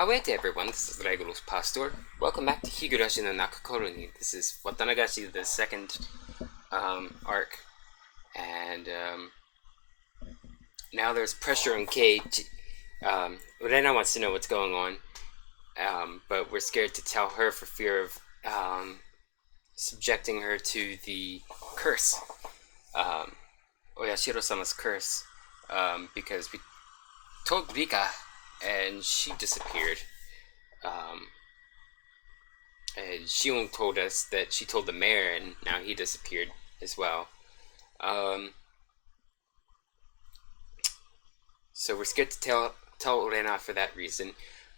Away everyone, this is Regulus Pastor. Welcome back to Higurashi no Naku Koro. This is Watanagashi, the second arc. And now there's pressure on Kate. Rena wants to know what's going on. But we're scared to tell her for fear of subjecting her to the curse. Oyashiro-sama's curse. Because we told Rika and she disappeared. And Shion told us that she told the mayor, and now he disappeared as well. So we're scared to tell Rena for that reason.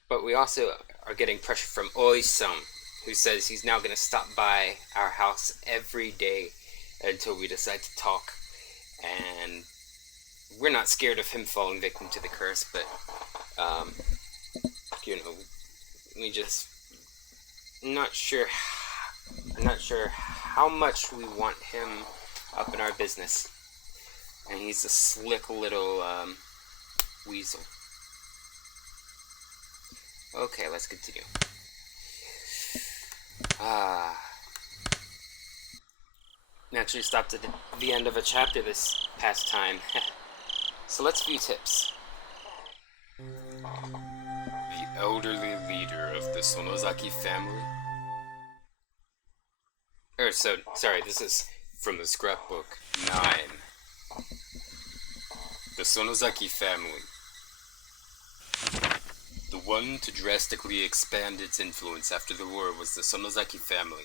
But we also are getting pressure from Ōishi-san, who says he's now going to stop by our house every day until we decide to talk. And we're not scared of him falling victim to the curse, but we just I'm not sure how much we want him up in our business. And he's a slick little weasel. Okay, let's continue. We actually stopped at the end of a chapter this past time. So let's view tips. The elderly leader of the Sonozaki family. This is from the scrapbook 9. The Sonozaki family. The one to drastically expand its influence after the war was the Sonozaki family.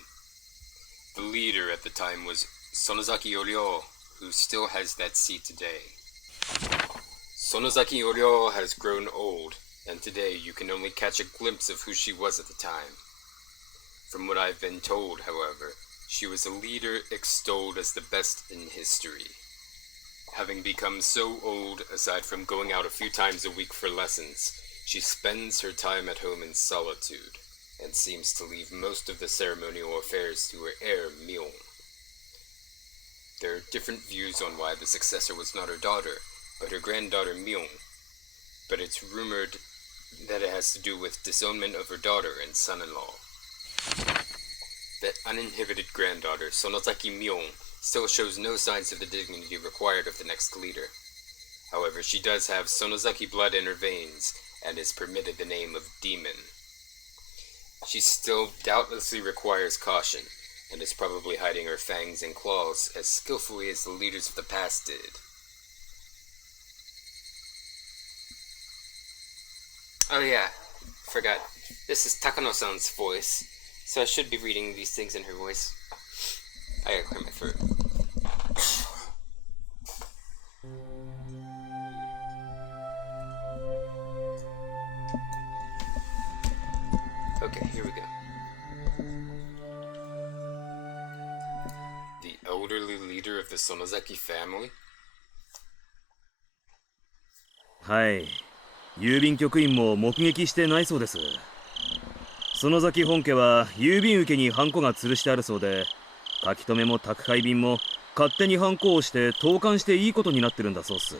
The leader at the time was Sonozaki Yoryo, who still has that seat today. Sonozaki Yoryo has grown old, and today you can only catch a glimpse of who she was at the time. From what I've been told, however, she was a leader extolled as the best in history. Having become so old, aside from going out a few times a week for lessons, she spends her time at home in solitude, and seems to leave most of the ceremonial affairs to her heir, Mion. There are different views on why the successor was not her daughter, but her granddaughter Mion, but it's rumored that it has to do with disownment of her daughter and son-in-law. That uninhibited granddaughter, Sonozaki Mion, still shows no signs of the dignity required of the next leader. However, she does have Sonozaki blood in her veins, and is permitted the name of Demon. She still doubtlessly requires caution, and is probably hiding her fangs and claws as skillfully as the leaders of the past did. Oh yeah, forgot. This is Takano-san's voice, so I should be reading these things in her voice. I gotta clear my throat. Okay, here we go. The elderly leader of the Sonozaki family? はい。郵便局員も目撃してないそうです。園崎本家は郵便受けにハンコが吊るしてあるそうで、書き留めも宅配便も勝手にハンコをして投函していいことになってるんだそうっす。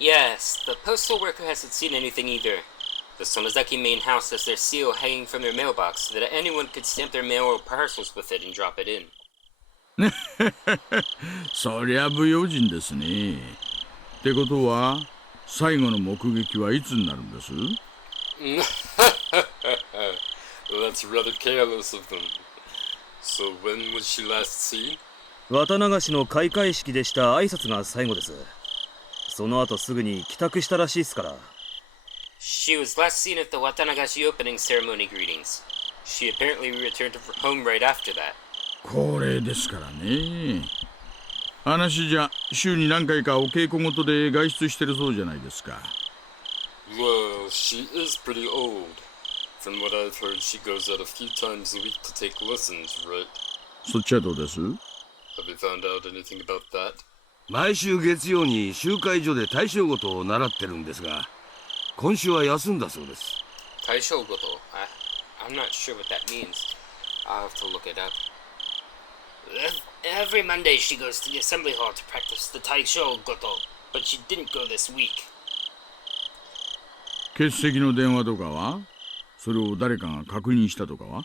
Yes, the postal worker hasn't seen anything either. The Sonozaki main house has their seal hanging from their mailbox so that anyone could stamp their mail or parcels with it and drop it in. そりゃ不用心ですね。ってことは、最後の目撃はいつになるんです？ That's rather careless of them. So when was she last seen? 綿流しの開会式でした挨拶が最後です。その後すぐに帰宅したらしいっすから。She was last seen at the Watanagashi opening ceremony greetings. She apparently returned to home right after that. これですからね。話じゃ週に何回かお稽古ごとで外出してるそうじゃないですか。Well, she is pretty old. From what I've heard, she goes out a few times a week to take lessons, right? そっちはどうです？ Have you found out anything about that? 毎週月曜に集会所で大正事を習ってるんですが、今週は休んだそうです。大正事? I'm not sure what that means. I'll have to look it up. Every Monday she goes to the assembly hall to practice the Taisho Goto, but she didn't go this week. 欠席の電話とかは？それを誰かが確認したとかは？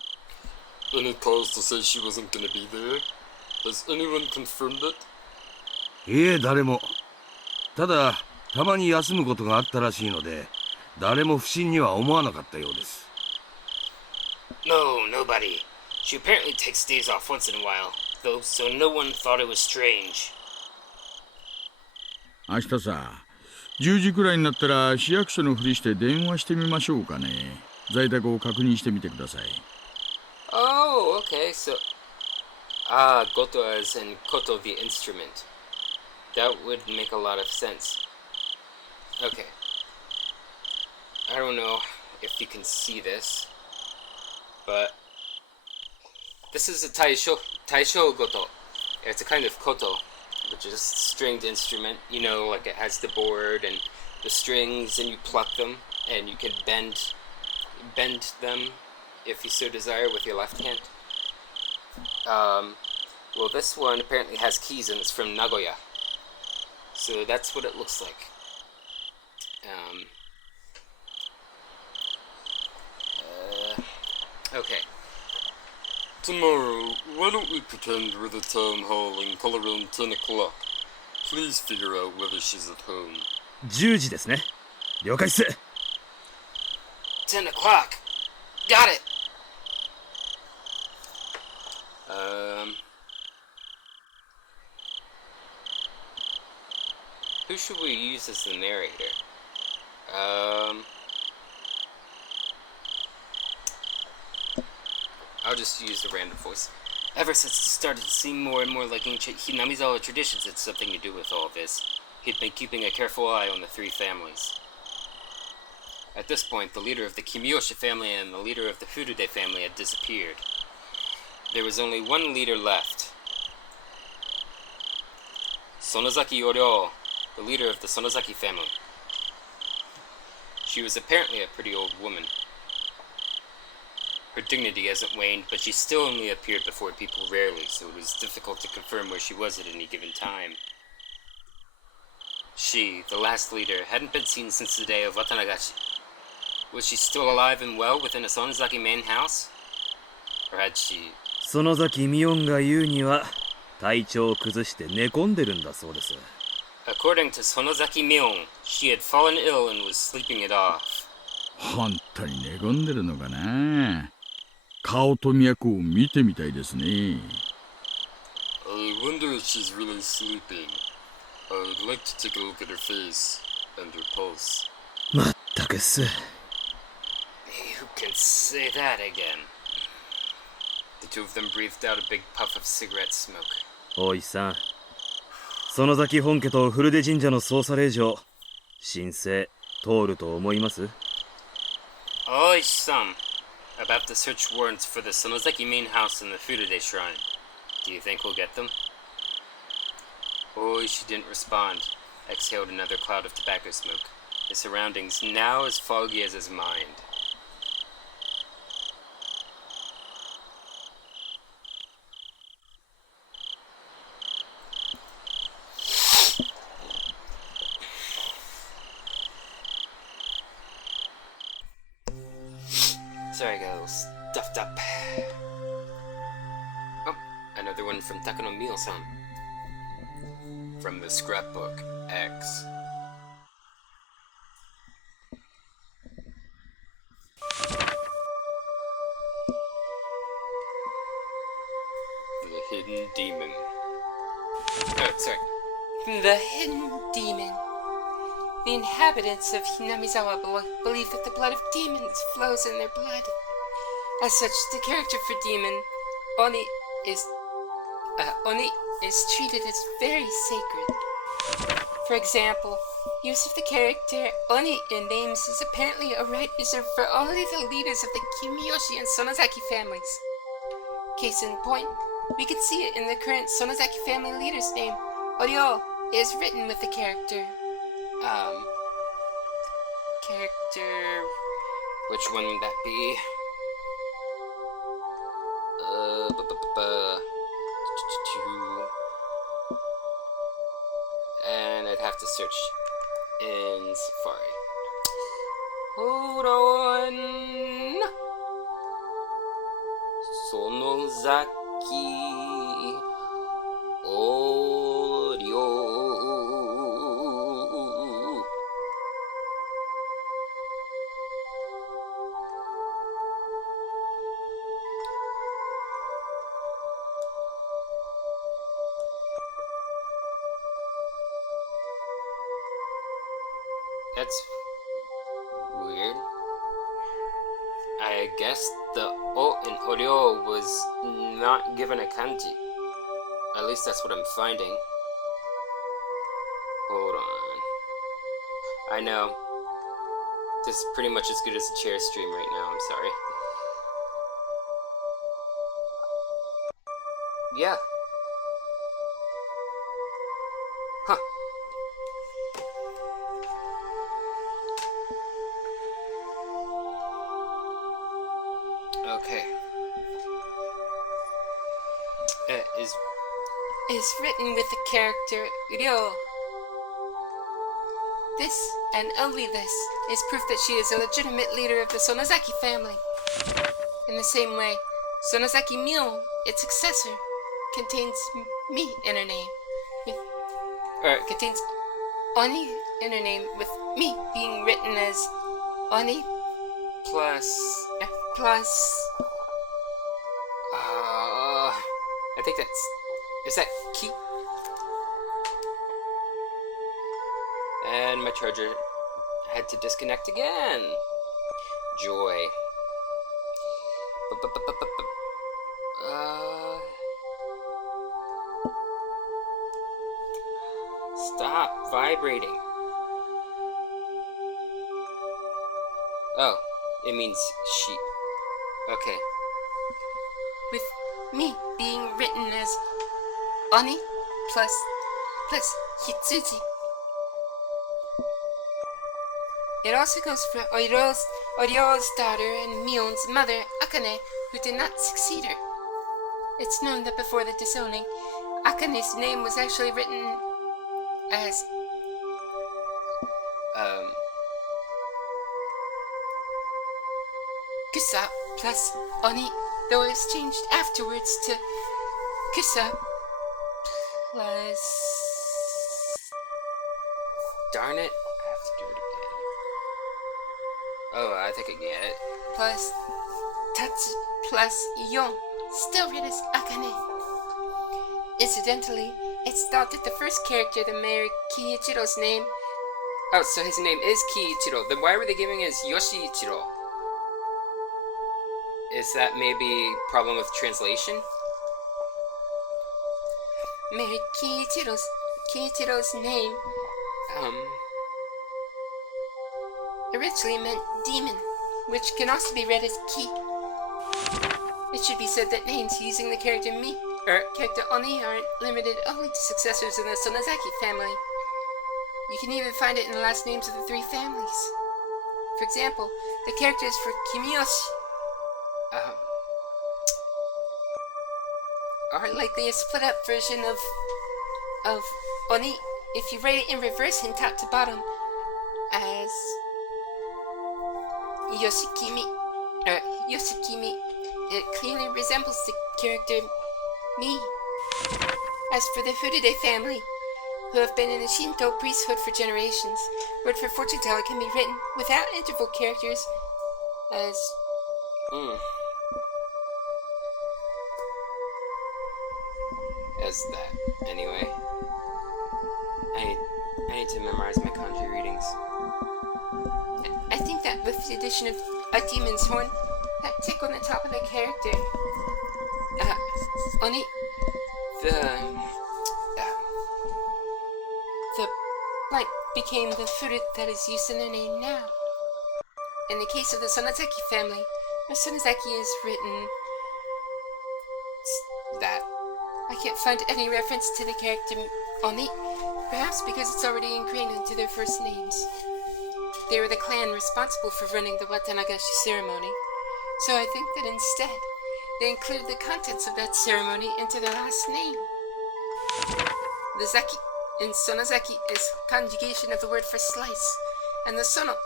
Any calls to say she wasn't gonna be there? Has anyone confirmed it? いえ、誰も。ただ、たまに休むことがあったらしいので、誰も不審には思わなかったようです。No, nobody. She apparently takes days off once in a while, though, so no one thought it was strange. 明日さ、10時くらいになったら市役所のふりして電話してみましょうかね。在宅を確認してみてください。Oh, okay, so... Goto as in koto the instrument. That would make a lot of sense. Okay. I don't know if you can see this, but... This is a taisho goto. It's a kind of koto, which is a stringed instrument. You know, like it has the board and the strings, and you pluck them, and you can bend them if you so desire with your left hand. Well, this one apparently has keys and it's from Nagoya. So that's what it looks like. Okay. Tomorrow, why don't we pretend we're the town hall and call around 10 o'clock? Please figure out whether she's at home. 10時ですね。了解っす。 10 o'clock. Got it. Who should we use as the narrator? I'll just use a random voice. Ever since it started to seem more and more like ancient Hinamizawa traditions had something to do with all this, he'd been keeping a careful eye on the three families. At this point, the leader of the Kimiyoshi family and the leader of the Furude family had disappeared. There was only one leader left. Sonozaki Oryo, the leader of the Sonozaki family. She was apparently a pretty old woman. Her dignity hasn't waned, but she still only appeared before people rarely, so it was difficult to confirm where she was at any given time. She, the last leader, hadn't been seen since the day of Watanagashi. Was she still alive and well within a Sonozaki main house? Or had she... 園崎美音が言うには体調を崩して寝込んでるんだそうです。 According to Sonozaki Mion, she had fallen ill and was sleeping it off. 本当に寝込んでるのかな。顔と脈を見てみたいですね。I wonder if she's really sleeping. I'd like to take a look at her face and her pulse. まったくっす。 Who can say that again? The two of them breathed out a big puff of cigarette smoke. 大石さん、園崎本家と古出神社の捜査令状、申請通ると思います？ Ōishi-san, about the search warrants for the Sonozaki main house and the Furude shrine. Do you think we'll get them? Ōishi didn't respond, exhaled another cloud of tobacco smoke, his surroundings now as foggy as his mind. Sorry, I got a little stuffed up. Oh, another one from Takano Mio-san. From the scrapbook, X. The Hidden Demon. Oh, sorry. The hidden demon. The inhabitants of Hinamizawa believe that the blood of demons flows in their blood. As such, the character for demon, Oni is treated as very sacred. For example, use of the character Oni in names is apparently a right reserved for only the leaders of the Kimiyoshi and Sonozaki families. Case in point, we can see it in the current Sonozaki family leader's name. Oryo is written with the character. Character... Which one would that be? And I'd have to search in Safari. Hold on. That's weird. I guess the O in Oryo was not given a kanji. At least that's what I'm finding. Hold on. I know. This is pretty much as good as a chair stream right now, I'm sorry. Yeah. Huh. Okay. Is written with the character ryo. This, and only this, is proof that she is a legitimate leader of the Sonozaki family. In the same way, Sonozaki Mion, its successor, contains mi in her name. Contains Oni in her name, with mi being written as Oni plus... I think that's... Is that ki? And my charger had to disconnect again. Joy. Stop vibrating. Oh, it means she. Okay. With me being written as Oni plus Hitsuji. It also goes for Oryo's daughter and Mion's mother, Akane, who did not succeed her. It's known that before the disowning, Akane's name was actually written as Kusa plus Oni, though it was changed afterwards to Kusa plus... Darn it, I have to do it again. Oh, I think I get it. Plus Tatsu plus Yon, still read as Akane. Incidentally, it's thought that the first character to marry Kiichiro's name... Oh, so his name is Kiichiro. Then why were they giving his Yoshiichiro? Is that maybe a problem with translation? Married Kiichiro's name originally meant demon, which can also be read as Ki. It should be said that names using the character Mi or character Oni aren't limited only to successors in the Sonozaki family. You can even find it in the last names of the three families. For example, the characters for Kimiyoshi are likely a split-up version of Oni if you write it in reverse and top to bottom as Yoshikimi. It clearly resembles the character Mi. As for the Furude family, who have been in the Shinto priesthood for generations, word for fortune teller can be written without interval characters as as that. Anyway, I need to memorize my kanji readings. I think that with the addition of a demon's horn, that tick on the top of the character, Oni, the blank became the Furude that is used in their name now. In the case of the Sonozaki family, where Sonozaki is written that. I can't find any reference to the character Oni, perhaps because it's already ingrained into their first names. They were the clan responsible for running the Watanagashi ceremony, so I think that instead, they included the contents of that ceremony into their last name. The Zaki in Sonozaki is conjugation of the word for slice, and the Sono,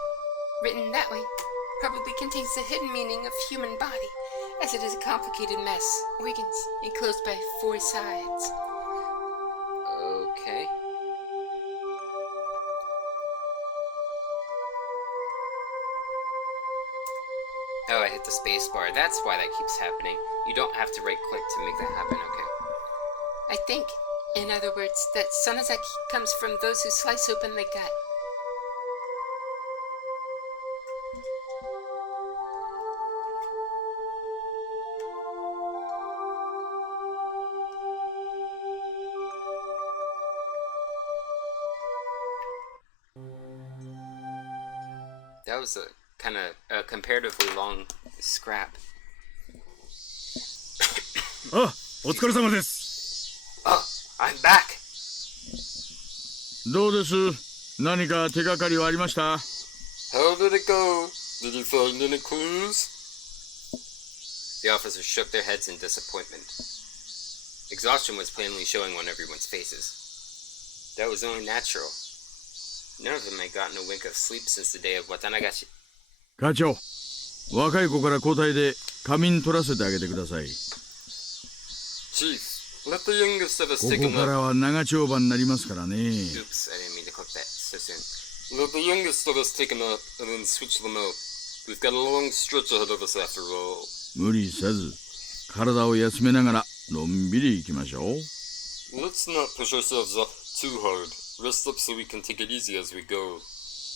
written that way, probably contains the hidden meaning of human body, as it is a complicated mess. Organs enclosed by 4 sides. Okay. Oh, I hit the space bar. That's why that keeps happening. You don't have to right click to make that happen, okay. I think, in other words, that Sonozaki comes from those who slice open the gut. That was a kind of a comparatively long scrap. あ、お疲れ様です。Oh, I'm back! どうです？何か手がかりはありました？ How did it go? Did you find any clues? The officers shook their heads in disappointment. Exhaustion was plainly showing on everyone's faces. That was only natural. None of them had gotten a wink of sleep since the day of Watanagashi. 課長、若い子から交代で仮眠取らせてあげてください。Chief, let the youngest of us こ take こ him から up. は長丁場になりますからね。 Oops, I didn't mean to click that so soon. Let the youngest of us take him up and then switch them out. We've got a long stretch ahead of us after all. 無理せず、体を休めながらのんびり行きましょう。Let's not push ourselves up too hard. Rest up so we can take it easy as we go.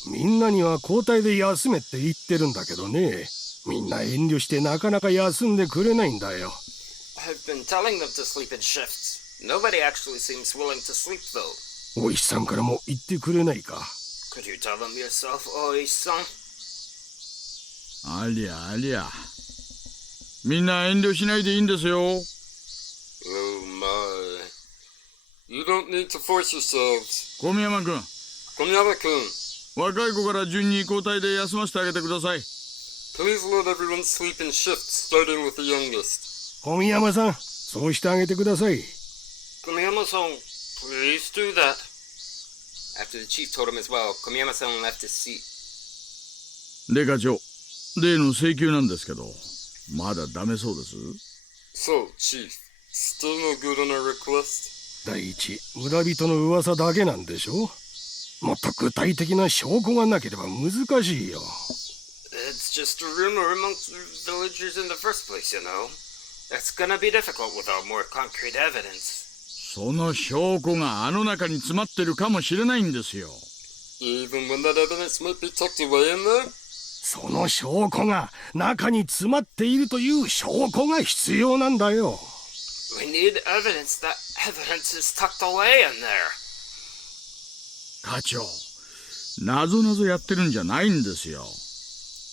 みんなには交代で休めって言ってるんだけどね。みんな遠慮してなかなか休んでくれないんだよ。I've been telling them to sleep in shifts. Nobody actually seems willing to sleep though. お医師さんからも言ってくれないか。Could you tell them yourself, Ōishi-san? ありゃありゃ。みんな遠慮しないでいいんですよ。Oh my. You don't need to force yourselves. 小宮山君、Komiyama-kun, 若い子から順に交代で休ませてあげてください。 please let everyone sleep in shifts, starting with the youngest. 小宮山さん、そうしてあげてください。Komiyama-san, please do that. After the chief told him as well, Komiyama-san left his seat. で課長、例の請求なんですけど、まだダメそうです。 So, chief, still no good on our request? 第一、村人の噂だけなんでしょ。もっと具体的な証拠がなければ難しいよ。It's just a rumor amongst the villagers in the first place, you know. That's gonna be difficult without more concrete evidence. その証拠があの中に詰まってるかもしれないんですよ。Even when that evidence might be tucked away in there? その証拠が中に詰まっているという証拠が必要なんだよ。We need evidence that evidence is tucked away in there. 課長、なぞなぞやってるんじゃないんですよ。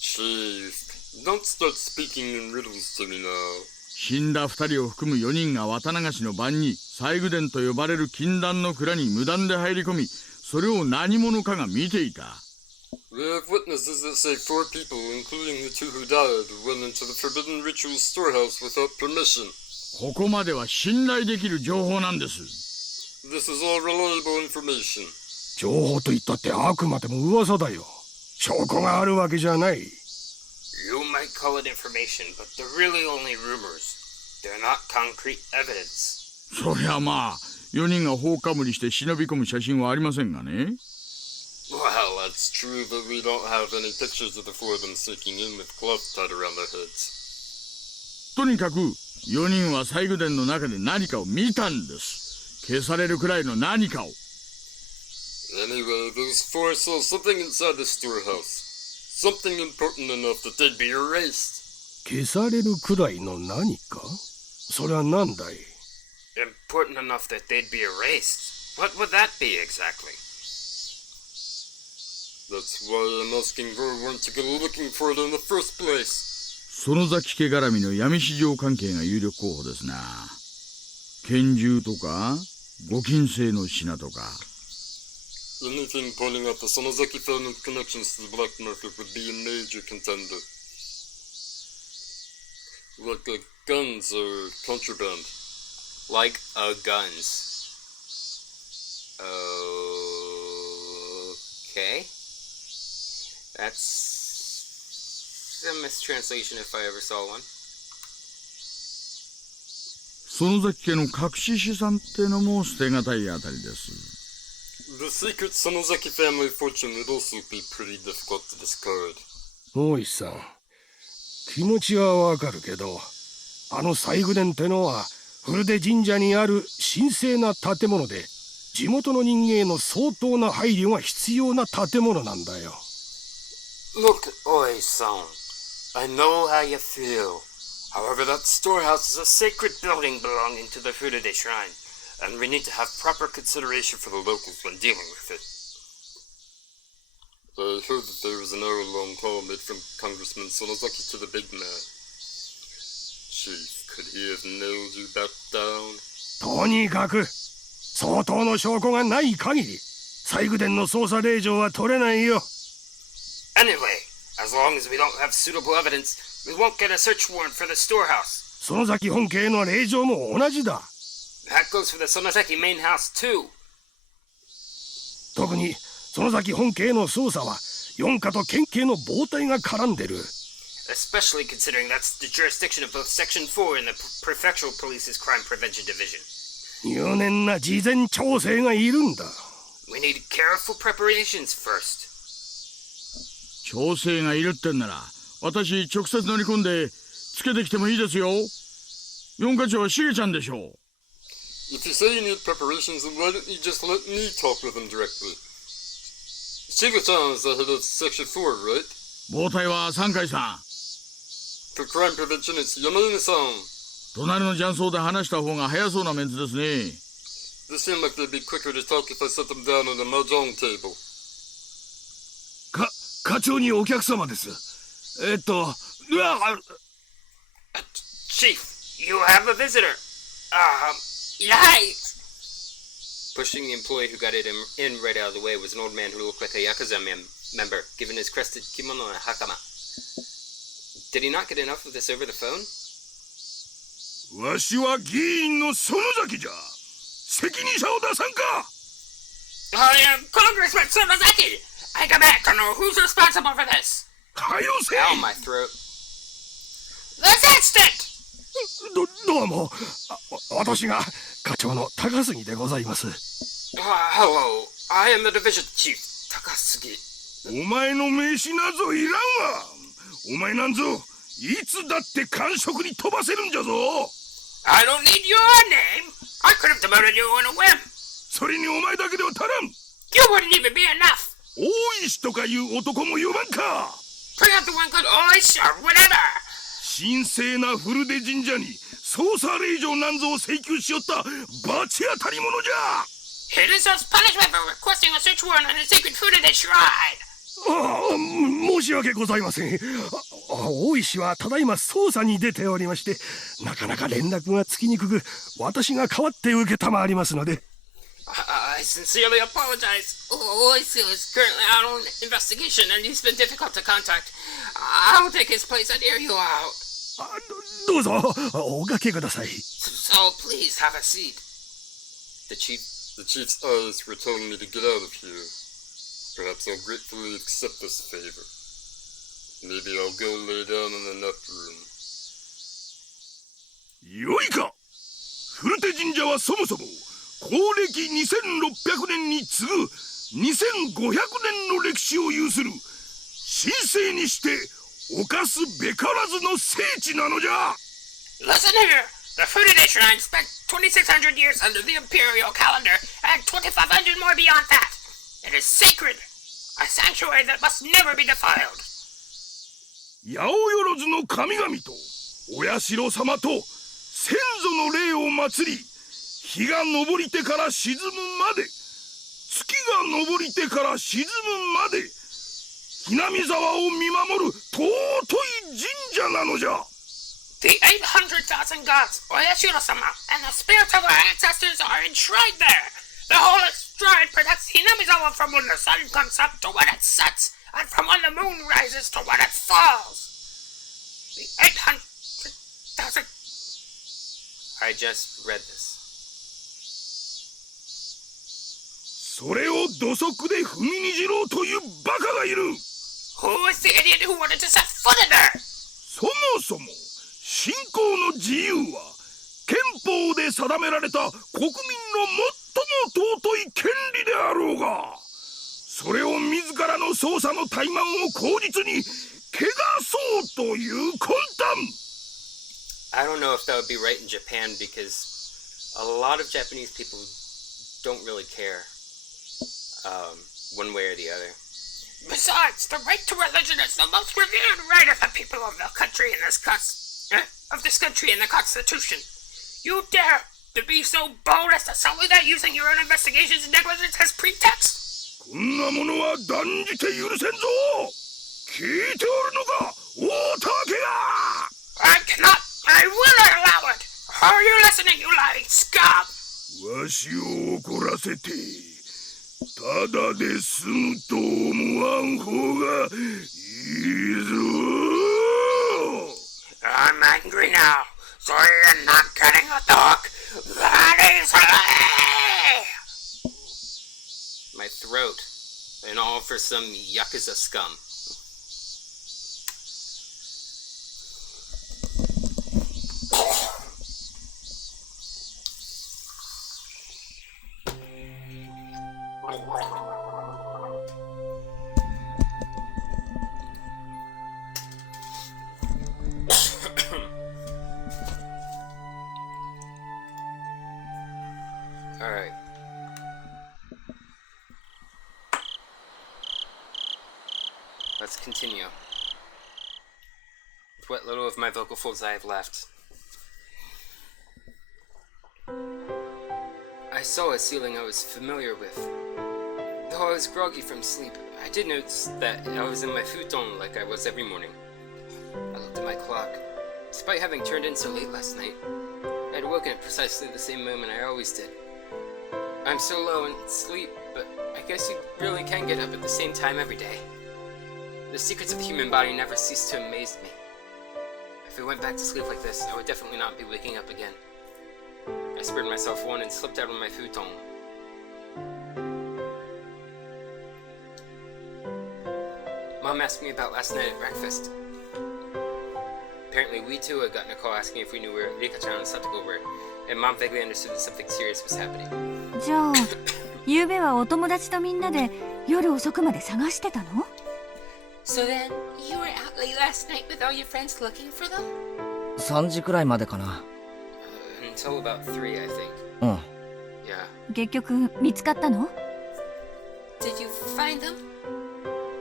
Chief, don't start speaking in riddles to me now. 死んだ2人を含む4人が綿流しの晩に西宮殿と呼ばれる禁断の蔵に無断で入り込み、それを何者かが見ていた。We have witnesses that say 4 people, including the 2 who died, went into the forbidden ritual storehouse without permission. ここまでは信頼できる情報なんです。This is all reliable information. 情報と言ったってあくまでも噂だよ。証拠があるわけじゃない。You might call it information, but they're really only rumors. They're not concrete evidence. そりゃまあ、4人が放火無理して忍び込む写真はありませんがね。Well, that's true, but we don't have any pictures of the 4 of them sneaking in with cloth tied around their heads. とにかく、4人は西宮殿の中で何かを見たんです。消されるくらいの何かを。Anyway, those 4 saw something inside the storehouse. Something important enough that they'd be erased. 消されるくらいの何か？それは何だい？ Important enough that they'd be erased? What would that be exactly? That's why I'm asking for a warrant to go looking for it in the first place. 園崎家絡みの闇市場関係が有力候補ですな。拳銃とか、ご金製の品とか。Anything pointing out the Sonozaki family's connections to the black market would be a major contender. Like guns or contraband. Like guns. Okay. That's a mistranslation if I ever saw one. 園崎家の隠し資産ってのも捨てがたいあたりです。The secret Sonozaki family fortune would also be pretty difficult to discard. 大石さん、気持ちはわかるけど、あの西宮殿ってのは古出神社にある神聖な建物で、地元の人間への相当な配慮が必要な建物なんだよ。Look, Ōishi-san, I know how you feel. However, that storehouse is a sacred building belonging to the Furude shrine, and we need to have proper consideration for the locals when dealing with it. I heard that there was an hour-long call made from Congressman Sonozaki to the big man. Chief, could he have nailed you back down? とにかく相当の証拠がない限り西宮殿の捜査令状は取れないよ。 Anyway, as long as we don't have suitable evidence, we won't get a search warrant for the storehouse. 園崎本家への令状も同じだ。 That goes for the Sonozaki main house too. 特に園崎本家への捜査は四課と県警の傍体が絡んでる。 Especially considering that's the jurisdiction of both Section 4 and the Prefectural Police's Crime Prevention Division. 入念な事前調整がいるんだ。 We need careful preparations first. 調整がいるってんなら、私直接乗り込んでつけてきてもいいですよ。四課長はしげちゃんでしょう。If you say you need preparations, then why don't you just let me talk with them directly? Shiga-chan is the head of Section 4, right? 傍体は三階さん。For crime prevention, it's Yamane-san. 隣の雀荘で話した方が早そうなメンツですね。They seem like they'd be quicker to talk if I set them down on the mahjong table. 課長にお客様です。Chief, you have a visitor. Yikes! Pushing the employee who got it in right out of the way was an old man who looked like a yakuza member, given his crested kimono and hakama. Did he not get enough of this over the phone? わしは議員の園崎じゃ。責任者を出さんか。I am Congressman Sonozaki! I demand to know who's responsible for this! はよせ。 Ow, my throat. This instant! どうも。私が課長の高杉でございます。Hello, I am the division chief, Takasugi. お前の名刺などいらんわ。お前なんぞいつだって官職に飛ばせるんじゃぞ。 I don't need your name! I could have demoted you on a whim! それにお前だけでは足らん。 You wouldn't even be enough! 大石とかいう男も呼ばんか。 Bring out the one called Ōishi or whatever! 神聖な古出神社に捜査令状なんぞを請求しよった罰当たり者じゃ。 He deserves punishment for requesting a search warrant on the sacred Furude shrine! 申し訳ございません。大石はただいま捜査に出ておりまして、なかなか連絡がつきにくく、私が代わって受けたまわりますので。I sincerely apologize. Ōishi is currently out on investigation and he's been difficult to contact. I'll take his place and hear you out. どうぞおかけください。 So please have a seat. The chief's eyes were telling me to get out of here. Perhaps I'll gratefully accept this favor. Maybe I'll go lay down in the nap room. よいか。古手神社はそもそも公暦2600年に次ぐ2500年の歴史を有する神聖にして犯すべからずの聖地なのじゃ。 Listen here. The Furude shrine spent 2,600 years under the imperial calendar and 2,500 more beyond that. It is sacred. A sanctuary that must never be defiled. 八百万の神々とお社様と先祖の霊を祀り、日が昇りてから沈むまで、月が昇りてから沈むまで、ひなみ沢を見守る尊い神社なのじゃ。 The 800,000 gods, Ōishi-sama, and the spirits of our ancestors are enshrined there. The holy shrine protects Hinamizawa from when the sun comes up to when it sets, and from when the moon rises to when it falls. The 800,000... I just read this. それを土足で踏みにじろうというバカがいる。 Who is the idiot who wanted to set foot in there? そもそも信仰の自由は憲法で定められた国民の最も尊い権利であろうが、それを自らの捜査の怠慢を口実に汚そうという魂胆。 I don't know if that would be right in Japan because a lot of Japanese people don't really care one way or the other. Besides, the right to religion is the most revered right of the people of the country in this country in the Constitution. You dare to be so bold as to sully that using your own investigations and negligence as pretext? こんなものは断じて許せんぞ。聞いておるのか、大竹が。 I cannot. I will not allow it. Are you listening, you lying scum? わしを怒らせてただで済むと思わん方がいいぞ。 I'm angry now, so you're not getting a talk that easily. My throat, and all for some yakuza scum. Alright. Let's continue. With what little of my vocal folds I have left. I saw a ceiling I was familiar with. Though I was groggy from sleep, I did notice that I was in my futon like I was every morning. I looked at my clock. Despite having turned in so late last night, I had woken at precisely the same moment I always did. I'm so low in sleep, but I guess you really can get up at the same time every day. The secrets of the human body never cease to amaze me. If I went back to sleep like this, I would definitely not be waking up again. I spurred myself one and slipped out on my futon. Mom asked me about last night at breakfast. Apparently we too had gotten a call asking if we knew where Rika-chan and Satoko were, and Mom vaguely understood that something serious was happening. じゃあ、ゆうべはお友達とみんなで夜遅くまで探してたの？ So then, you were out late last night with all your friends looking for them? 3時くらいまでかな。Until about 3, I think. うん。Yeah. 結局見つかったの？ Did you find them?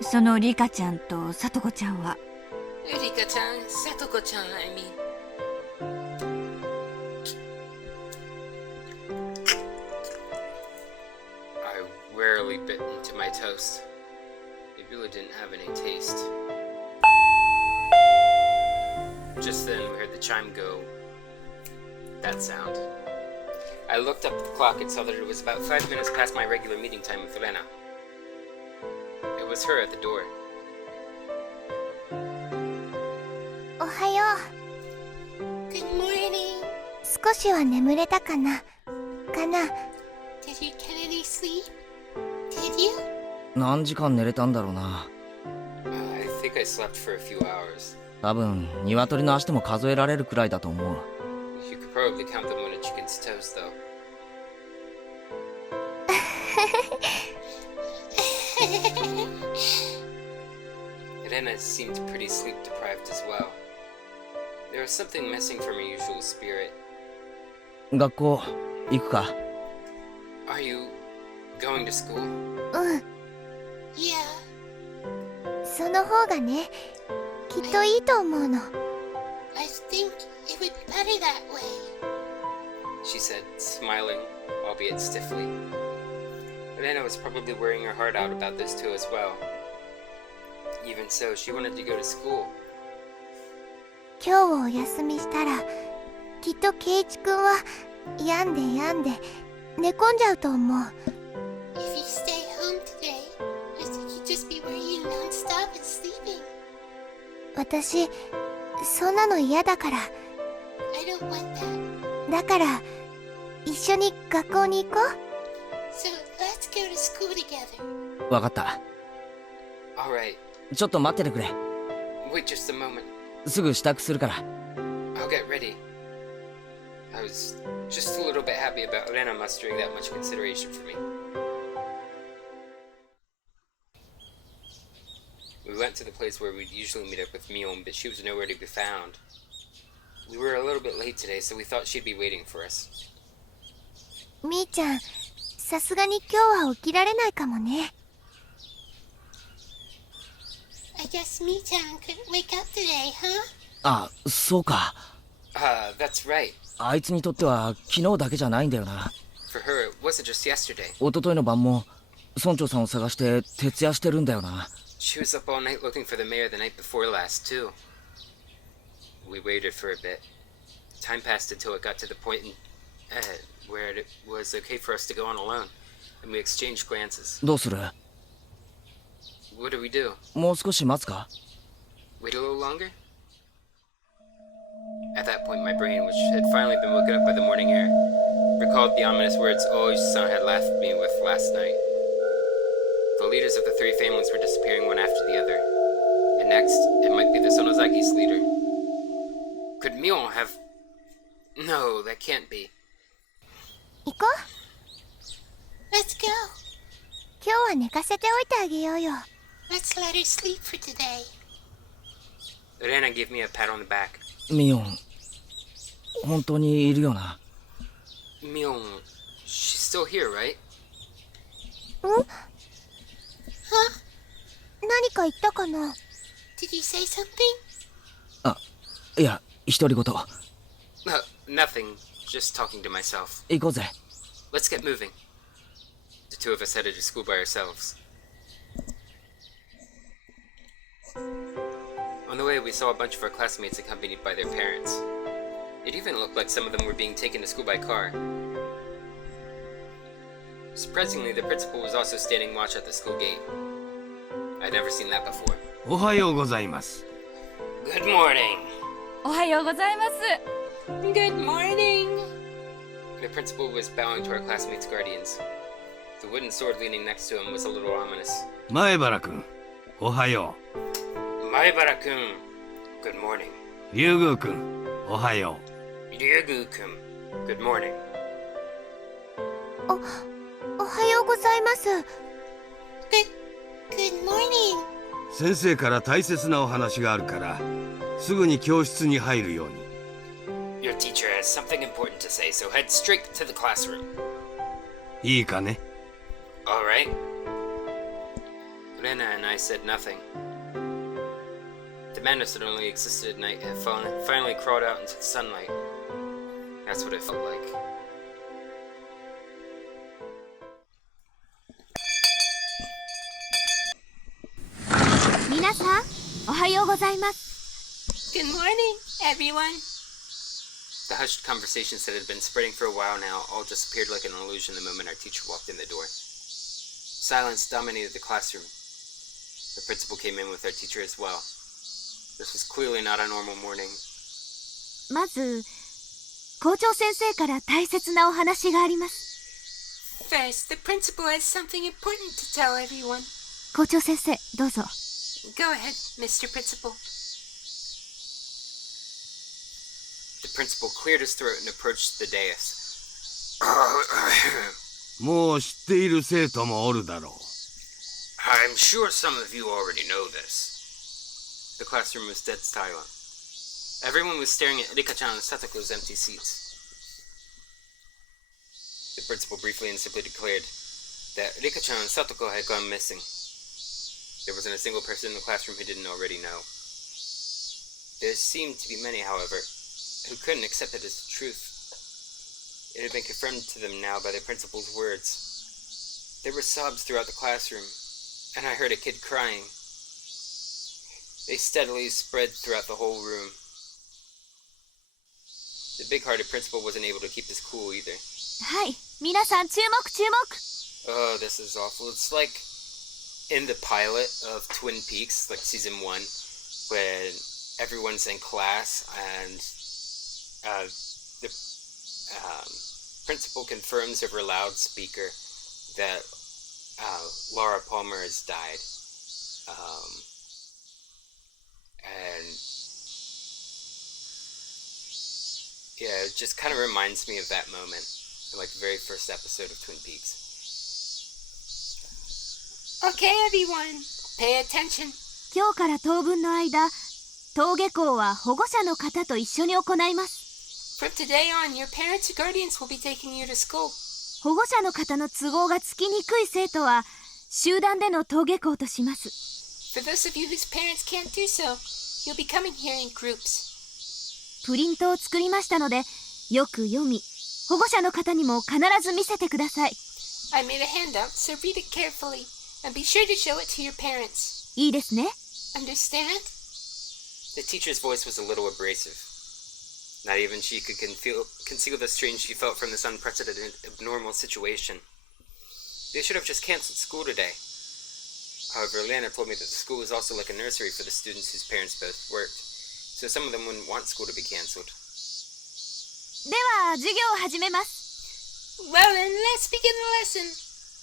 そのリカちゃんとサトコちゃんは。Rika-chan, Satoko-chan, I mean. I warily bit into my toast. It really didn't have any taste. Just then, we heard the chime go. That sound. I looked up at the clock and saw that it was about 5 minutes past my regular meeting time with Rena. It was her at the door. おはよ Good morning. う。少しは眠れたかな Did you get any sleep? Did you? 何時間寝れたんだろうな。I think I slept for a few hours. 多分鶏の足でも数えられるくらいだと思う。You could probably count them on a chicken's toes, though. Rena seemed pretty sleep-deprived as well. There was something missing from her usual spirit. 学校行くか？ Are you going to school? うん。 Yeah. その方がね、きっといいと思うの。 I think it would be better that way. She said, smiling, albeit stiffly. Rena was probably worrying her heart out about this too as well. Even so, she wanted to go to school. 今日をお休みしたら、きっとケイチ君は病んで寝込んじゃうと思う。 If you stay home today, I think you'd just be worrying non-stop and sleeping. 私、そんなの嫌だから。 I don't want that. だから、一緒に学校に行こう。 So let's go to school together. わかった。 Alright, ちょっと待っててくれ。 wait just a moment. すぐ支度するから。 I'll get ready. I was just a little bit happy about Rena mustering that much consideration for me. We went to the place where we'd usually meet up with Mion, but she was nowhere to be found. We were a little bit late today, so we thought she'd be waiting for us. みーちゃん、さすがに今日は起きられないかもね。I guess Mi-chan couldn't wake up today, huh? あ、そうか。That's right. あいつにとっては昨日だけじゃないんだよな。For her, it wasn't just yesterday. 一昨日の晩も村長さんを探して徹夜してるんだよな。She was up all night looking for the mayor the night before last, too. We waited for a bit. Time passed until it got to the point where it was okay for us to go on alone, and we exchanged glances. どうする？ What do we do? もう少し待つか？ Wait a little longer? At that point, my brain, which had finally been woken up by the morning air, recalled the ominous words Ōishi-san had left me with last night. The leaders of the three families were disappearing one after the other, and next, it might be the Sonozaki's leader. Could Mion have... No, that can't be. 行こう。 Let's go. 今日は寝かせておいてあげようよ。 Let's let her sleep for today. Rena gave me a pat on the back. ミオン、本当にいるよな。Mion, she's still here, right? ん？何か言ったかな？ Did you say something? あ、いや、独り言。Nothing. Just talking to myself. 行こうぜ。 Let's get moving. The two of us headed to school by ourselves. On the way, we saw a bunch of our classmates accompanied by their parents. It even looked like some of them were being taken to school by car. Surprisingly, the principal was also standing watch at the school gate. I'd never seen that before. おはようございます。 Good morning. おはようございます。 Good morning. The principal was bowing to our classmates' guardians. The wooden sword leaning next to him was a little ominous. 前原くん、おはよ Maibara-kun, good morning. う。竜宮くん、おはよ Ryugu-kun, good morning. おはようございます。 Good morning. う。先生から大切なお話があるから、すぐに教室に入るように。Your teacher has something important to say, so head straight to the classroom. いいかね。 All right. Rena and I said nothing. The madness that only existed at night had finally crawled out into the sunlight. That's what it felt like. 皆さん、おはようございます。 Good morning, everyone. The hushed conversations that had been spreading for a while now all disappeared like an illusion the moment our teacher walked in the door. Silence dominated the classroom. The principal came in with our teacher as well. This was clearly not a normal morning. まず、校長先生から大切なお話があります。 First, the principal has something important to tell everyone. 校長先生、どうぞ。 Go ahead, Mr. Principal. The principal cleared his throat and approached the dais. もう知っている生徒もおるだろう。I'm sure some of you already know this. The classroom was dead silent. Everyone was staring at Rika-chan and Satoko's empty seats. The principal briefly and simply declared that Rika-chan and Satoko had gone missing. There wasn't a single person in the classroom who didn't already know. There seemed to be many, however, who couldn't accept it as truth. It had been confirmed to them now by the principal's words. There were sobs throughout the classroom, and I heard a kid crying. They steadily spread throughout the whole room. The big-hearted principal wasn't able to keep his cool either. はい、皆さん注目注目。 Oh, this is awful. It's like in the pilot of Twin Peaks, like season 1, when everyone's in class and the principal confirms over loudspeaker that Laura Palmer has died. And Yeah, it just kind of reminds me of that moment, like the very first episode of Twin Peaks. Okay, everyone, pay attention. 今日から当分の間、登下校は保護者の方と一緒に行います。From today on, your parents or guardians will be taking you to school. 保護者の方の都合がつきにくい生徒は集団での登下校とします。For those of you whose parents can't do so, you'll be coming here in groups. プリントを作りましたので、よく読み、保護者の方にも必ず見せてください。I made a handout, so read it carefully, and be sure to show it to your parents. いいですね。Understand? The teacher's voice was a little abrasive. Not even she could conceal the strain she felt from this unprecedented, abnormal situation. They should have just canceled school today. However, Lana told me that the school was also like a nursery for the students whose parents both worked, so some of them wouldn't want school to be canceled. では、授業を始めます。Well then, let's begin the lesson.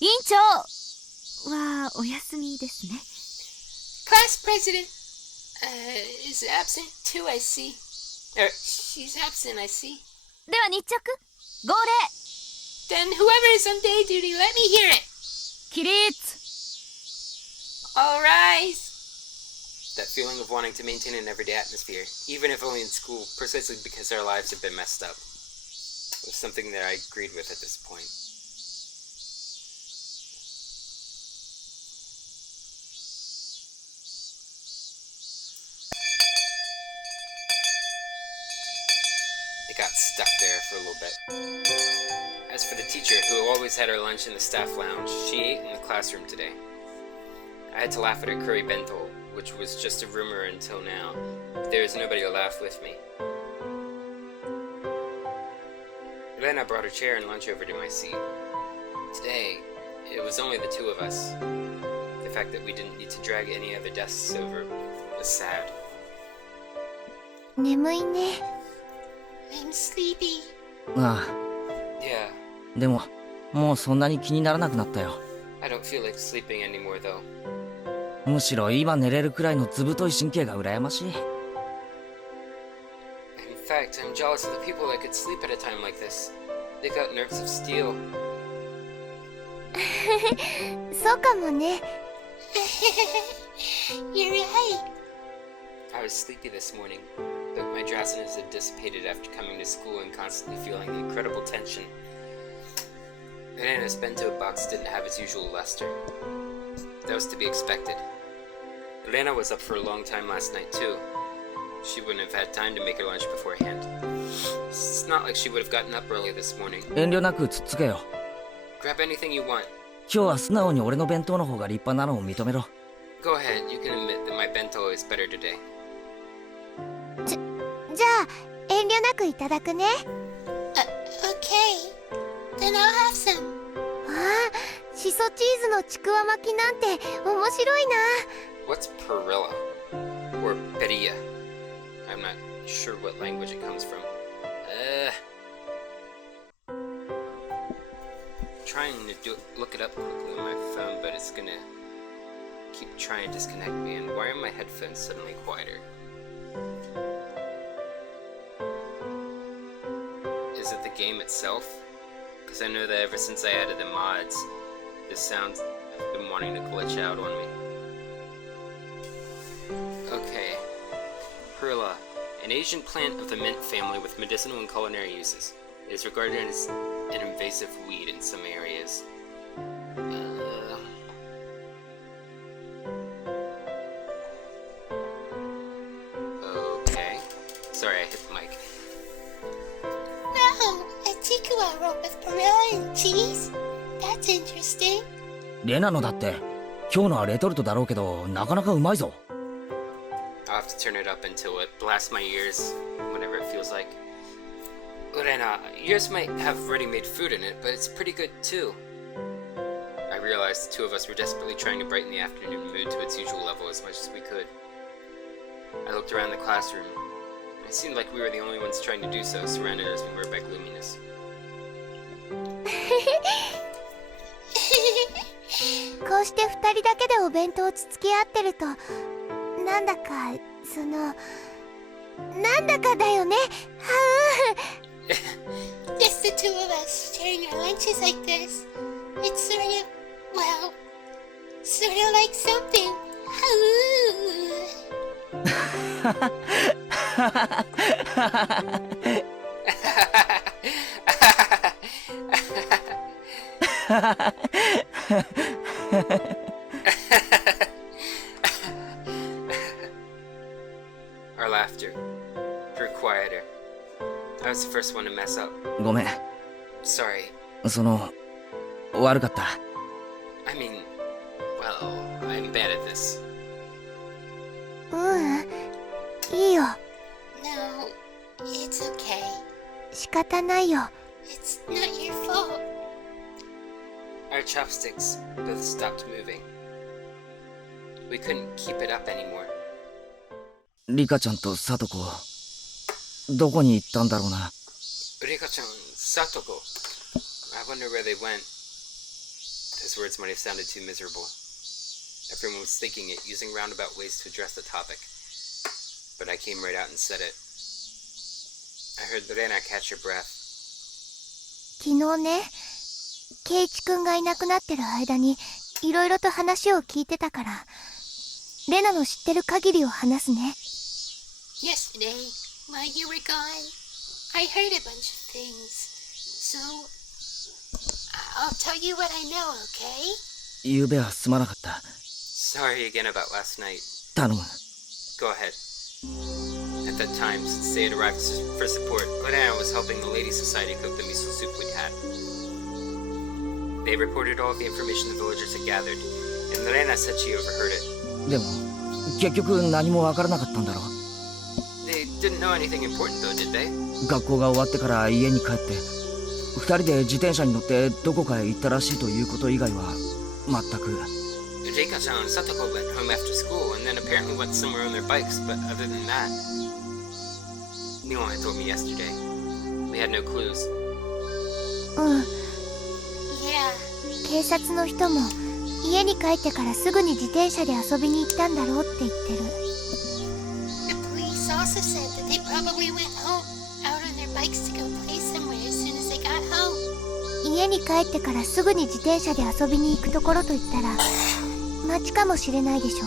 委員長はお休みですね。Class president is absent too, I see. She's absent, I see. では日直、号令。Then whoever is on day duty, let me hear it. 起立。All rise. That feeling of wanting to maintain an everyday atmosphere, even if only in school, precisely because our lives have been messed up, was something that I agreed with at this point. It got stuck there for a little bit. As for the teacher, who always had her lunch in the staff lounge, she ate in the classroom today. I had to laugh at her curry bento, which was just a rumor until now, but there was nobody to laugh with me. Rena brought her chair and lunch over to my seat. Today, it was only the two of us. The fact that we didn't need to drag any other desks over was sad. 眠いね。I'm sleepy. ああ、 Yeah, でももうそんなに気にならなくなったよ。 I don't feel like sleeping anymore though. むしろ今寝れるくらいのずぶとい神経が羨ましい。 In fact, I'm jealous of the people that could sleep at a time like this. They got nerves of steel. そうかもね。You're right. I was sleepy this morning, but my drowsiness had dissipated after coming to school and constantly feeling the incredible tension. Rena's bento box didn't have its usual luster. That was to be expected. Rena was up for a long time last night too. She wouldn't have had time to make her lunch beforehand. It's not like she would have gotten up early this morning. 遠慮なくつっつけよ。 Grab anything you want. 今日は素直に俺の弁当の方が立派なのを認めろ。 Go ahead, you can admit that my bento is better today. じゃあ遠慮なくいただくね。Okay. Then I'll have some. ああ、しそチーズのちくわ巻きなんて面白いな。 What's perilla? Or perilla? I'm not sure what language it comes from. Trying to look it up quickly on my phone, but it's gonna keep trying to disconnect me. And why are my headphones suddenly quieter? Is it the game itself? Because I know that ever since I added the mods, the sounds have been wanting to glitch out on me. Okay. Perilla, an Asian plant of the mint family with medicinal and culinary uses. It is regarded as an invasive weed in some areas. Okay. Sorry, I hit the mic. No, a tikua rope with perilla and cheese? That's interesting. レナのだって今日のはレトルトだろうけどなかなかうまいぞ。 I'll have to turn it up until it blasts my ears whenever it feels like. Rena, yours might have ready-made food in it, but it's pretty good too. I realized the two of us were desperately trying to brighten the afternoon mood to its usual level as much as we could. I looked around the classroom. It seemed like we were the only ones trying to do so, surrounded as we were by gloominess. こうして2人だけでお弁当をつつき合ってるとなんだかなんだかだよね。はう。Our laughter grew quieter. I was the first one to mess up. ごめん。 Sorry. 悪かった。I mean, well, I'm bad at this. いいよ。 No, it's okay. 仕方ないよ。 It's not your fault. Our chopsticks both stopped moving. We couldn't keep it up anymore. リカちゃんとサトコ、どこに行ったんだろうな。Rika-chan, Satoko. I wonder where they went. Those words might have sounded too miserable. Everyone was thinking it, using roundabout ways to address the topic. But I came right out and said it. I heard Rena catch her breath. 昨日ね、圭一くんがいなくなってる間にいろいろと話を聞いてたから、レナの知ってる限りを話すね。Yesterday, while you were gone, I heard a bunch of things. So, I'll tell you what I know, okay? 昨夜はすまなかった。 Sorry again about last night. 頼む。 Go ahead. At that time, since they had arrived for support, Rena was helping the Lady Society cook the miso soup we'd had. They reported all of the information the villagers had gathered, and Rena said she overheard it. でも、結局何もわからなかったんだろ。 They didn't know anything important though, did they? 学校が終わってから家に帰って、二人で自転車に乗ってどこかへ行ったらしいということ以外は全く。 Rika-chan and Satoko went home after school, and then apparently went somewhere on their bikes, but other than that... Nihon had told me yesterday. We had no clues. Yeah. 警察の人も家に帰ってからすぐに自転車で遊びに行ったんだろうって言ってる。 The police also said that they probably went home, out on their bikes to go play somewhere as soon as they got home. 家に帰ってからすぐに自転車で遊びに行くところと言ったら街かもしれないでしょ。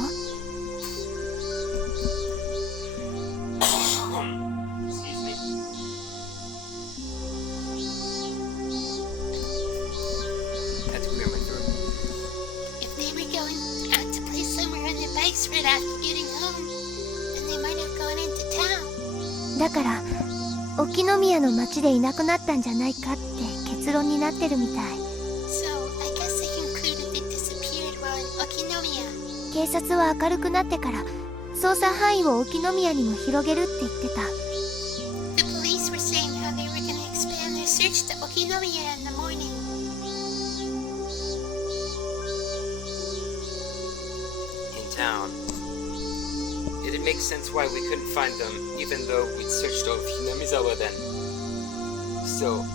Excuse me. Had to clear my throat. If they were going out to play somewhere on their bikes right after getting home, then they might have gone into town. だから沖宮の町でいなくなったんじゃないかって結論になってるみたい。 So, I guess they concluded they disappeared while in Ōishi-san. 警察は明るくなってから捜査範囲を沖宮にも広げるって言ってた。 The police were saying how they were going to expand their search to Ōishi-san in the morning. In town. It'd make sense why we couldn't find them, even though we'd searched all of Hinamizawa then. Still,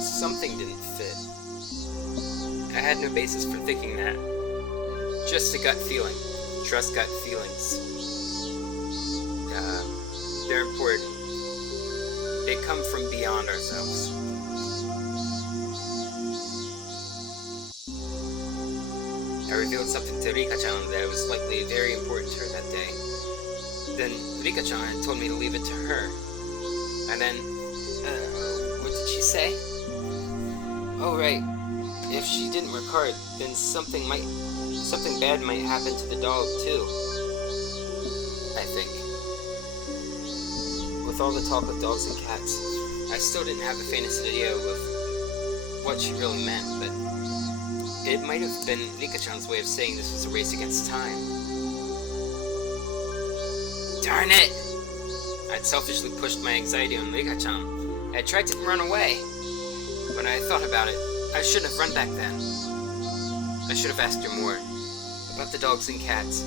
something didn't fit. I had no basis for thinking that. Just a gut feeling. Trust gut feelings. They're important. They come from beyond ourselves. I revealed something to Rika-chan that was likely very important to her that day. Then Rika-chan had told me to leave it to her. And then, what did she say? Oh right, if she didn't work hard, then something bad might happen to the dog too. I think. With all the talk of dogs and cats, I still didn't have the faintest idea of what she really meant, but it might have been Rika-chan's way of saying this was a race against time. Darn it! I'd selfishly pushed my anxiety on Rika-chan. I tried to run away. When I thought about it, I shouldn't have run back then. I should have asked her more about the dogs and cats.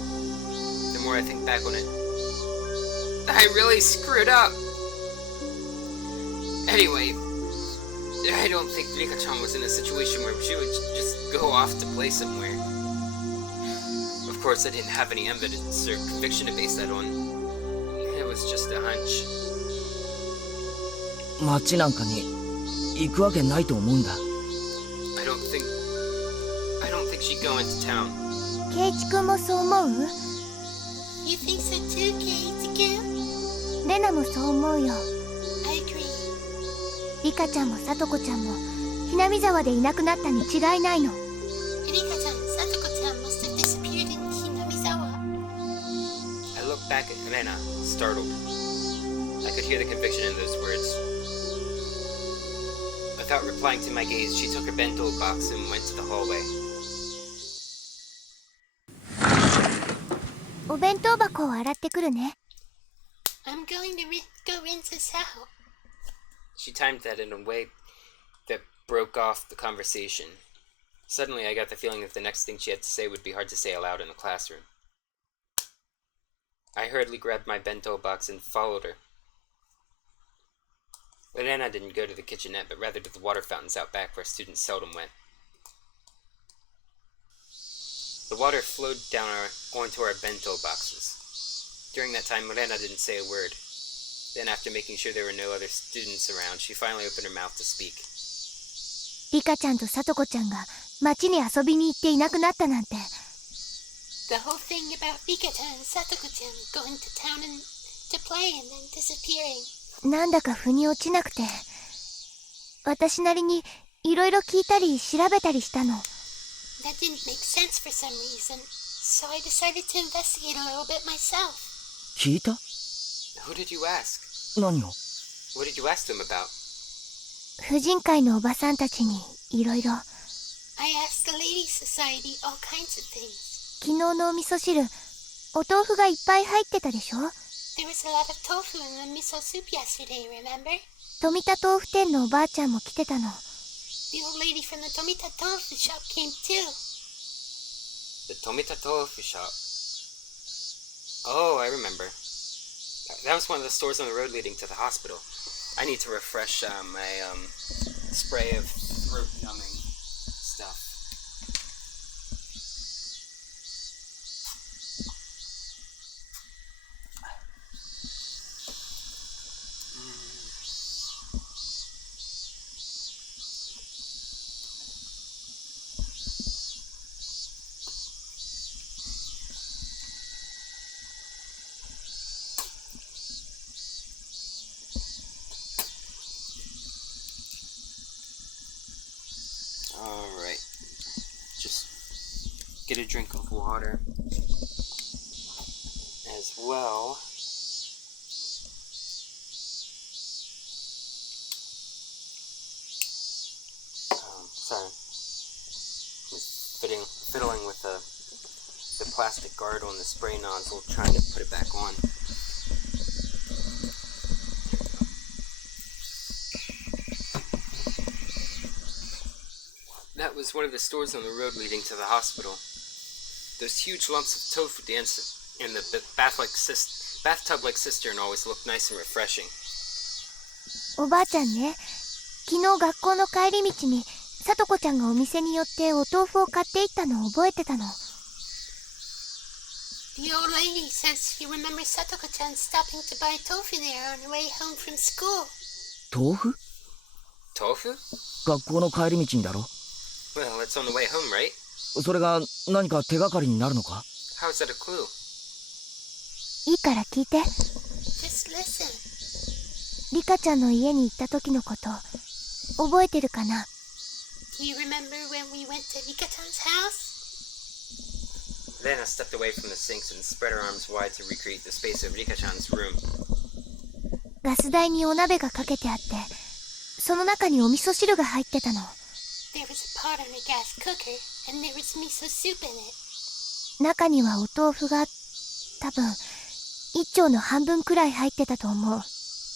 The more I think back on it, I really screwed up. Anyway, I don't think Rika-chan was in a situation where she would just go off to play somewhere. Of course, I didn't have any evidence or conviction to base that on. It was just a hunch. 町なんかに行くわけないと思うんだ。I don't think she'd go into town. 圭一くんもそう思う？ You think so too, Kate, again? レナもそう思うよ。 I agree. リカちゃんもサトコちゃんもひなみ沢でいなくなったに違いないの。 Rika-chan and Satoko-chan must have disappeared in Hinamizawa. I looked back at Rena, startled. I could hear the conviction in those words. Without replying to my gaze, she took her bento box and went to the hallway. お弁当箱を洗ってくるね。 I'm going to go rinse this out. She timed that in a way that broke off the conversation. Suddenly, I got the feeling that the next thing she had to say would be hard to say aloud in the classroom. I hurriedly grabbed my bento box and followed her. Rena didn't go to the kitchenette, but rather to the water fountains out back where students seldom went. The water flowed down onto our bento boxes. During that time, Rena didn't say a word. Then, after making sure there were no other students around, she finally opened her mouth to speak. リカちゃんとサトコちゃんが街に遊びに行っていなくなったなんて。 The whole thing about Rika-chan and Satoko-chan going to town and to play and then disappearing. なんだか腑に落ちなくて。私なりにいろいろ聞いたり調べたりしたの。 That didn't make sense for some reason, so I decided to investigate a little bit myself. 聞いた？ Who did you ask? 何を？ What did you ask them about? 婦人会のおばさんたちにいろいろ。 I asked the Ladies' Society all kinds of things. 昨日のお味噌汁、お豆腐がいっぱい入ってたでしょ？ There was a lot of tofu in the miso soup yesterday, remember? 富田豆腐店のおばあちゃんも来てたの。 The old lady from the Tomita Tofu shop came too. The Tomita Tofu shop. Oh, I remember. That was one of the stores on the road leading to the hospital. I need to refresh my spray of throat numbing stuff. Alright, just get a drink of water as well. Sorry, I'm fiddling with the plastic guard on the spray nozzle, trying to put it back on. That was one of the stores on the road leading to the hospital. Those huge lumps of tofu dance in the bathtub-like cistern always looked nice and refreshing. おばあちゃんね、昨日学校の帰り道にさとこちゃんがお店に寄ってお豆腐を買っていったのを覚えてたの。 The old lady says she remembers Satoko-chan stopping to buy tofu there on her way home from school. 豆腐？ Tofu? 学校の帰り道にだろ。 Well, it's on the way home, right? それが何か手がかりになるのか？ How is that a clue? いいから聞いて。 Just listen. リカちゃんの家に行った時のこと、覚えてるかな？ Do you remember when we went to Rika-chan's house? Rena stepped away from the sinks and spread her arms wide to recreate the space of Rika-chan's room. ガス台にお鍋がかけてあって、その中にお味噌汁が入ってたの。 There was a pot on a gas cooker, and there was miso soup in it. 中にはお豆腐が多分一丁の半分くらい入ってたと思う。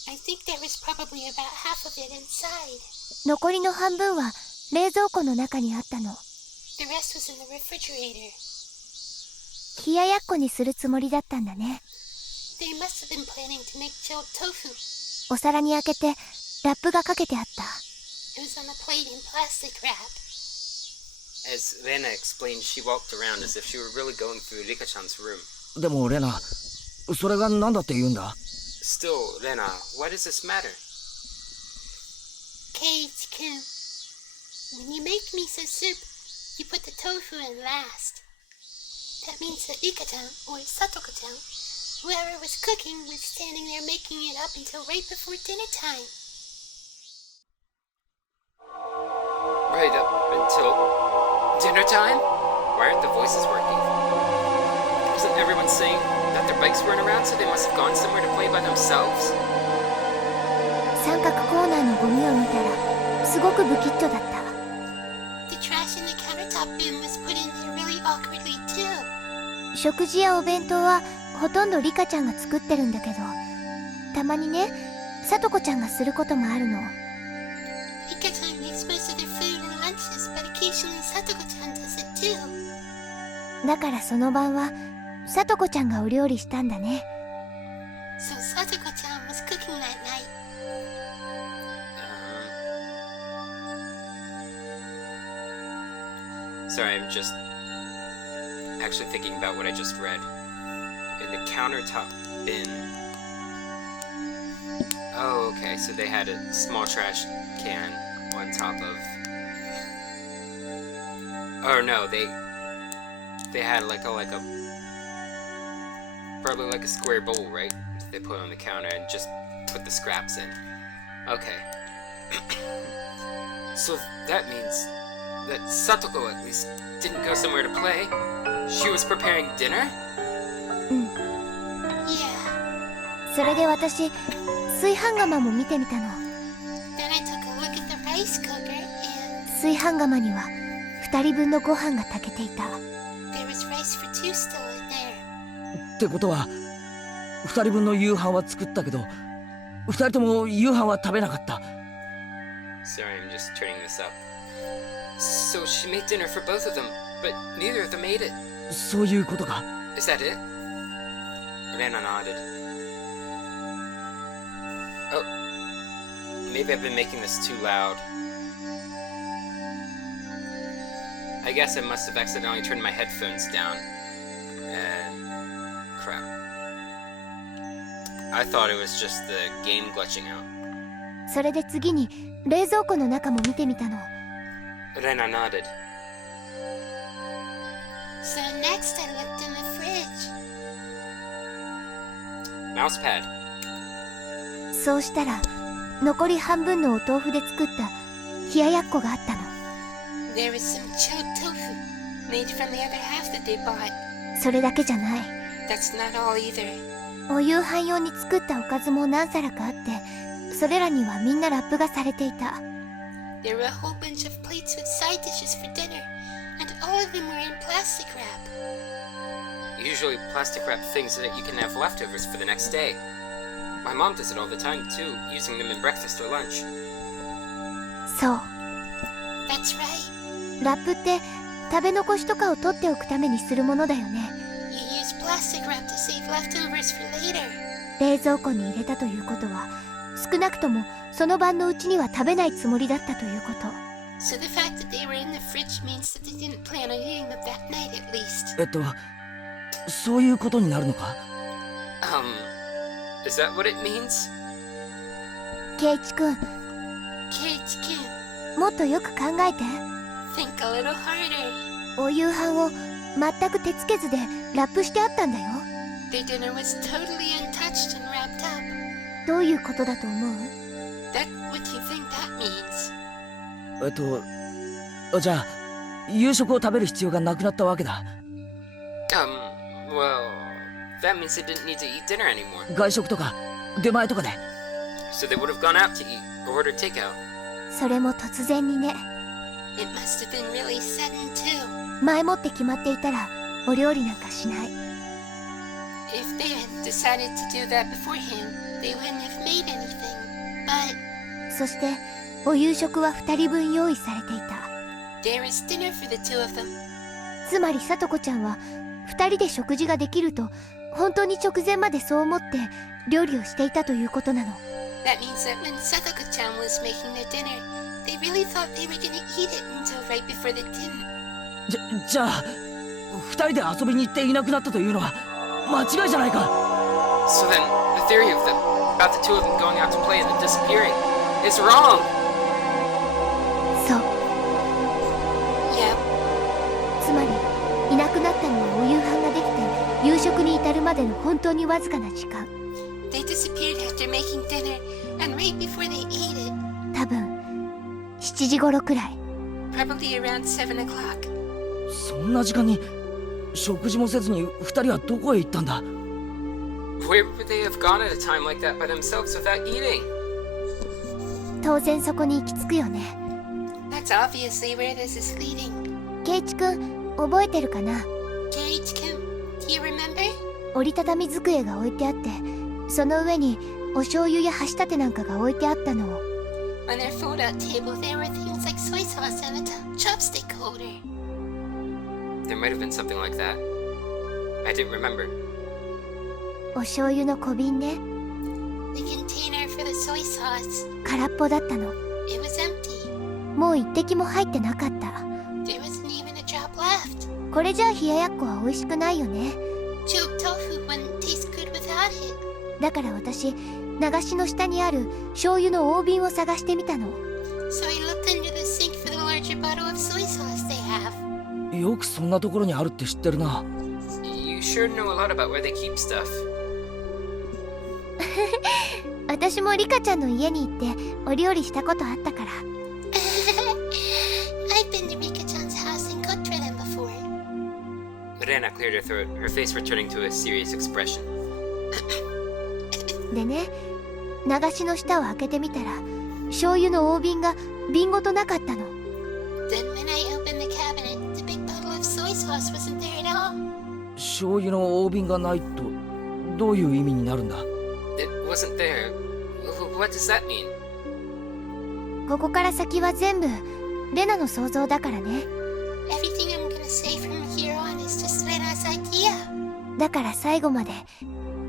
I think there was probably about half of it inside. 残りの半分は冷蔵庫の中にあったの。 The rest was in the refrigerator. 冷ややっこにするつもりだったんだね。 They must have been planning to make chilled tofu. お皿に開けてラップがかけてあった。 It was on a plate in plastic wrap. As Rena explained, she walked around as if she were really going through Rika-chan's room. でもレナ、それが何だって言うんだ？ Still, Rena, why does this matter? Keiichi-kun, when you make miso soup, you put the tofu in last. That means that Rika-chan or Satoko-chan Whoever was cooking was standing there making it up until right before dinner time. Right up until dinner time? Why aren't the voices working? Wasn't everyone saying that their bikes weren't around, so they must have gone somewhere to play by themselves? 三角コーナーのゴミを見たらすごく不吉祥だった。 The trash in the countertop bin was put in there really awkwardly too. 食事やお弁当はほとんどリカちゃんが作ってるんだけど、たまにね、さとこちゃんがすることもあるの。 Rika-chan makes most of their food and lunches, but occasionally Satoko-chan does it too. だからその晩はさとこちゃんがお料理したんだね。 So Satoko-chan was cooking that night. Sorry, I'm just actually thinking about what I just read. In the countertop bin. Oh, okay, so they had a small trash can on top of... Oh no, they had like a probably like a square bowl, right? They put on the counter and just put the scraps in. Okay. So that means that Satoko at least didn't go somewhere to play. She was preparing dinner? うん。 Yeah. それで私、炊飯釜も見てみたの。 Then I took a look at the rice cooker and 炊飯釜には2人分のご飯が炊けていた。 there was rice for two still in there. ってことは2人分の夕飯は作ったけど2人とも夕飯は食べなかった。 Sorry, I'm just turning this up. So she made dinner for both of them, but neither of them ate it. そういうことか。 Is that it? Rena nodded. Oh, maybe I've been making this too loud. I guess I must have accidentally turned my headphones down. Crap. I thought it was just the game glitching out. それで次に冷蔵庫の中も見てみたの。 Rena nodded. So next I looked in the fridge. Mousepad. そうしたら残り半分のお豆腐で作った冷ややっこがあったの。 There was some chilled tofu made from the other half that they bought. それだけじゃない。 That's not all either. お夕飯用に作ったおかずも何皿かあって、それらにはみんなラップがされていた。 There were a whole bunch of plates with side dishes for dinner, and all of them were in plastic wrap. Usually plastic wrap things so that you can have leftovers for the next day. My mom does it all the time too, using them in breakfast or lunch. そう。 That's right. ラップって食べ残しとかを取っておくためにするものだよね。 You use plastic wrap to save leftovers for later. 冷蔵庫に入れたということは、少なくともその晩のうちには食べないつもりだったということ。 So the fact that they were in the fridge means that they didn't plan on eating them that night at least. そういうことになるのか？ Is that what it means? ケイチ君、 Kate-kun, もっとよく考えて。 think a little harder. お夕飯を全く手つけずでラップしてあったんだよ。 Their dinner was totally untouched and wrapped up. どういうことだと思う？ What do you think that means? じゃあ夕食を食べる必要がなくなったわけだ。Well, that means they didn't need to eat dinner anymore. 外食とか出前とかで。 So they would have gone out to eat or ordered takeout. それも突然にね。 It must have been really sudden too. 前もって決まっていたらお料理なんかしない。 If they had decided to do that beforehand, they wouldn't have made anything. But そしてお夕食は2人分用意されていた。 there is dinner for the two of them. つまりさとこちゃんは2人で食事ができると本当に直前までそう思って料理をしていたということなの。 That means that when Satoko-chan was making their dinner, they really thought they were gonna eat it until right before they didn't. じゃあ2人で遊びに行っていなくなったというのは間違いじゃないか。 So then, the theory of them, about the two of them going out to play and then disappearing, is wrong! そう。 Yep. つまりいなくなったのはお夕飯ができて夕食に至るるまでの本当にわずかな時間。 They disappeared after making dinner and right before they ate it. 多分7時頃くらい。 Probably around 7 o'clock. そんな時間に食事もせずに二人はどこへ行ったんだ？ Where would they have gone at a time like that by themselves without eating? 当然そこに行き着くよね。 That's obviously where this is leading. ケイチくん覚えてるかな？ Keiichi-kun, do you remember? 折りたたみ机が置いてあって、その上にお醤油や箸立てなんかが置いてあったのを。 On their fold-out table, there were things like soy sauce and a chopstick holder. There might have been something like that. I didn't remember. お醤油の小瓶ね。 The container for the soy sauce. 空っぽだったの。 It was empty. もう一滴も入ってなかった。 There wasn't even a drop left. これじゃあ冷ややっこは美味しくないよね。 Chilled tofu wouldn't taste good without it. だから私、流しの下にある醤油の大瓶を探してみたの。 So I looked under the sink for the larger bottle of soy sauce they have. よくそんなところにあるって知ってるな。 You sure know a lot about where they keep stuff. 私もリカちゃんの家に行ってお料理したことあったから。 I've been to Rika-chan's house and cooked for them before. Rena cleared her throat, her face returning to a serious expression. でね、流しの下を開けてみたら醤油の大瓶が瓶ごとなかったの。 Then when I opened the cabinet, the big bottle of soy sauce wasn't there at all. 醤油の大瓶がないとどういう意味になるんだ？ It wasn't there. What does that mean? ここから先は全部レナの想像だからね。 Everything I'm gonna say from here on is just Rena's idea. だから最後まで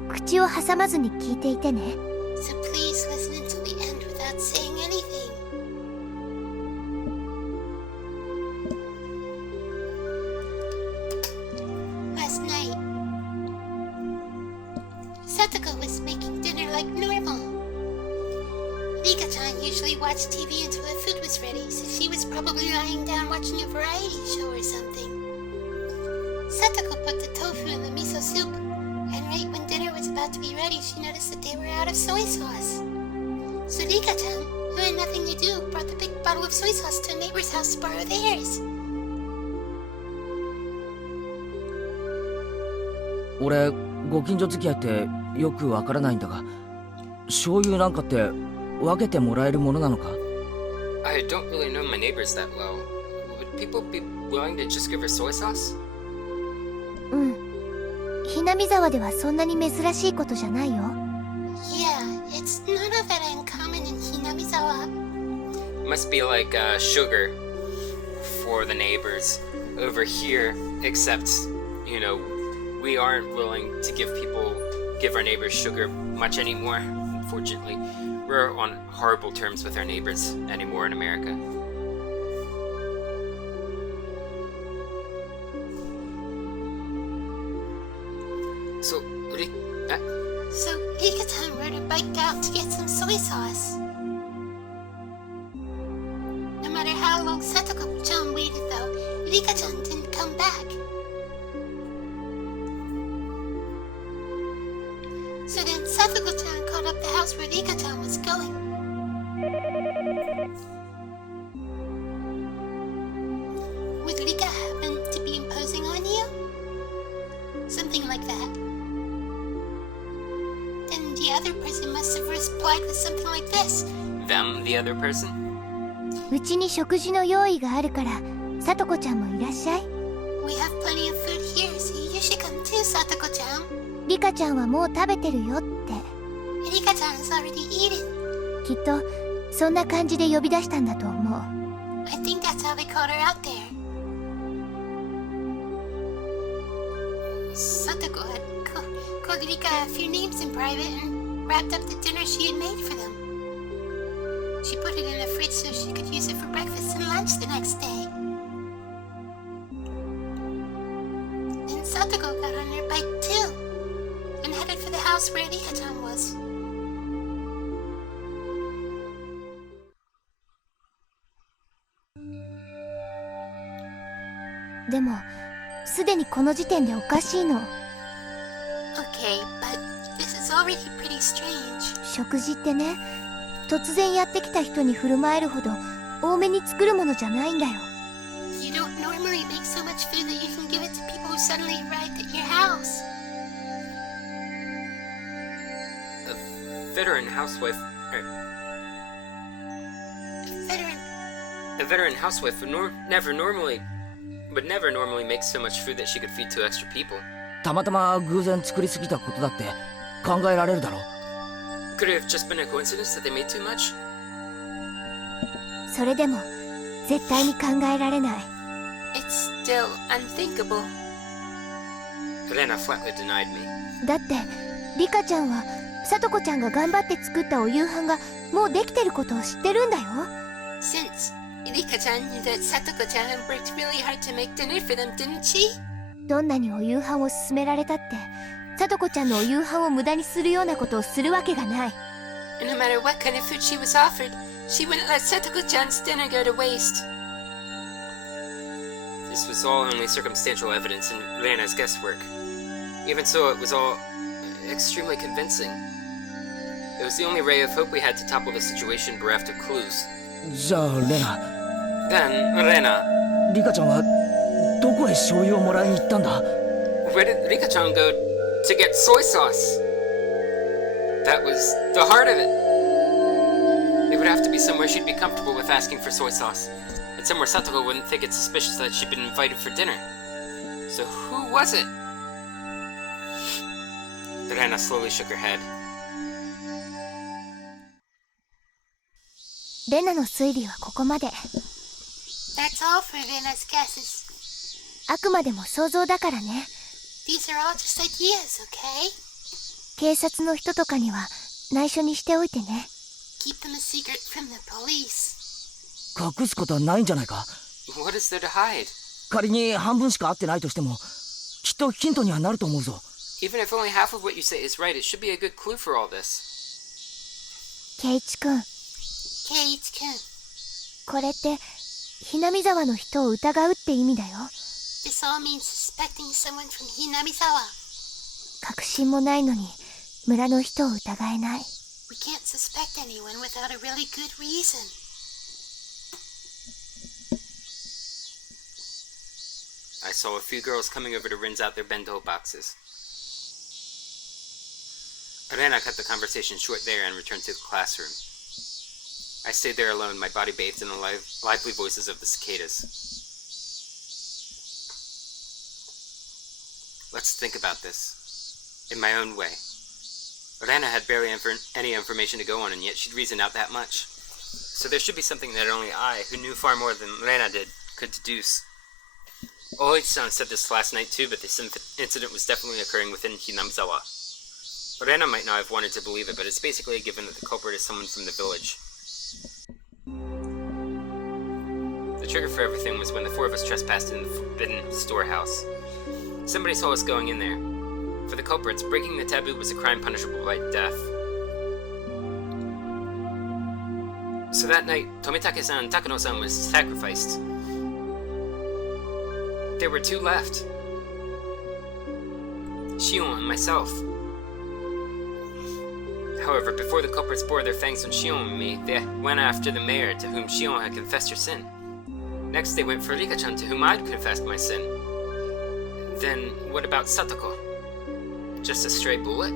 口を挟まずに聞いていてね。 So please listen until the end without saying anything. Last night, Satoko was making dinner like normal. Rika-chan usually watched TV until the food was ready, so she was probably lying down watching a variety show or something. Satoko put the tofu in the miso soup, and right when dinner was about to be ready, she noticed that they were out of soy sauce. So Rika-chan, who had nothing to do, brought the big bottle of soy sauce to a neighbor's house to borrow theirs. 俺ご近所付き合いってよくわからないんだが、醤油なんかって分けてもらえるものなのか？ I don't really know my neighbors that well. Would people be willing to just give her soy sauce? うん。ひなみ沢ではそんなに珍しいことじゃないよ。 Yeah, it's not all that uncommon in Hinamizawa. Must be like sugar for the neighbors over here, except, you know, we aren't willing to give our neighbors sugar much anymore, unfortunately. We're on horrible terms with our neighbors anymore in America. So Rika-chan rode her bike out to get some soy sauce. No matter how long Satoko-chan waited though, Rika-chan didn't come back. So then Satoko-chan called up the house where Rika-chan was going. Would Rika happen to be imposing on you? Something like that. Then the other person must have replied with something like this. them, the other person? うちに食事の用意があるから、さとこちゃんもいらっしゃい。 We have plenty of food here, so you should come too, Satoko-chan. リカちゃんはもう食べてるよって。 Rika-chan has already eaten. きっとそんな感じで呼び出したんだと思う。 I think that's how they called her out there. Satoko had called Rika a few names in private and wrapped up the dinner she had made for them. She put it in the fridge so she could use it for breakfast and lunch the next day. Then Satoko got on her bike too and headed for the house where Rika-chan was. でもすでにこの時点でおかしいの。Okay, but this is already pretty strange. 食事ってね、突然やってきた人に振る舞えるほど多めに作るものじゃないんだよ。You don't normally make so much food that you can give it to people who suddenly arrived at your house. A veteran housewife would never normally make so much food that she could feed 2 extra people. たまたま偶然作りすぎたことだって考えられるだろう。 Could it have just been a coincidence that they made too much? それでも絶対に考えられない。It's still unthinkable. Rena flatly denied me. だってリカちゃんはさとこちゃんが頑張って作ったお夕飯がもうできてることを知ってるんだよ。 Since Rika-chan knew that Satoko-chan worked really hard to make dinner for them, didn't she? どんなにお夕飯を勧められたってさとこちゃんのお夕飯を無駄にするようなことをするわけがない。 And no matter what kind of food she was offered, she wouldn't let Satoko-chan's dinner go to waste. This was all only circumstantial evidence in Rena's guesswork. Even so, it was all extremely convincing. It was the only ray of hope we had to topple the situation bereft of clues. じゃあレナ、 Then, Rena, リカちゃんはどこへ醤油をもらいに行ったんだ？ where did Rika-chan go to get soy sauce? That was the heart of it. It would have to be somewhere she'd be comfortable with asking for soy sauce, and somewhere Satoko wouldn't think it suspicious that she'd been invited for dinner. So who was it? Rena slowly shook her head. レナの推理はここまで。 That's all for Rena's guesses. あくまでも想像だからね。 These are all just ideas, okay? 警察の人とかには内緒にしておいてね。 Keep them a secret from the police. 隠すことはないんじゃないか。 What is there to hide? 仮に半分しか合ってないとしてもきっとヒントにはなると思うぞ。 Even if only half of what you say is right, it should be a good clue for all this. ケイチくん、ケイチ君。これってひなみ沢の人を疑うって意味だよ。 This all means suspecting someone from Hinamizawa. 確信もないのに村の人を疑えない。 We can't suspect anyone without a really good reason. I saw a few girls coming over to rinse out their bento boxes. Rena cut the conversation short there and returned to the classroom. I stayed there alone, my body bathed in the lively voices of the cicadas. Let's think about this. In my own way. Rena had barely any information to go on, and yet she'd reasoned out that much. So there should be something that only I, who knew far more than Rena did, could deduce. Ōishi-san said this last night too, but this incident was definitely occurring within Hinamizawa. Rena might not have wanted to believe it, but it's basically a given that the culprit is someone from the village. The trigger for everything was when the 4 of us trespassed in the forbidden storehouse. Somebody saw us going in there. For the culprits, breaking the taboo was a crime punishable by death. So that night, Tomitake-san and Takano-san was sacrificed. There were 2 left. Shion and myself. However, before the culprits bore their fangs on Shion and me, they went after the mayor, to whom Shion had confessed her sin. Next, they went for Rika-chan, to whom I'd confessed my sin. Then, what about Satoko? Just a stray bullet?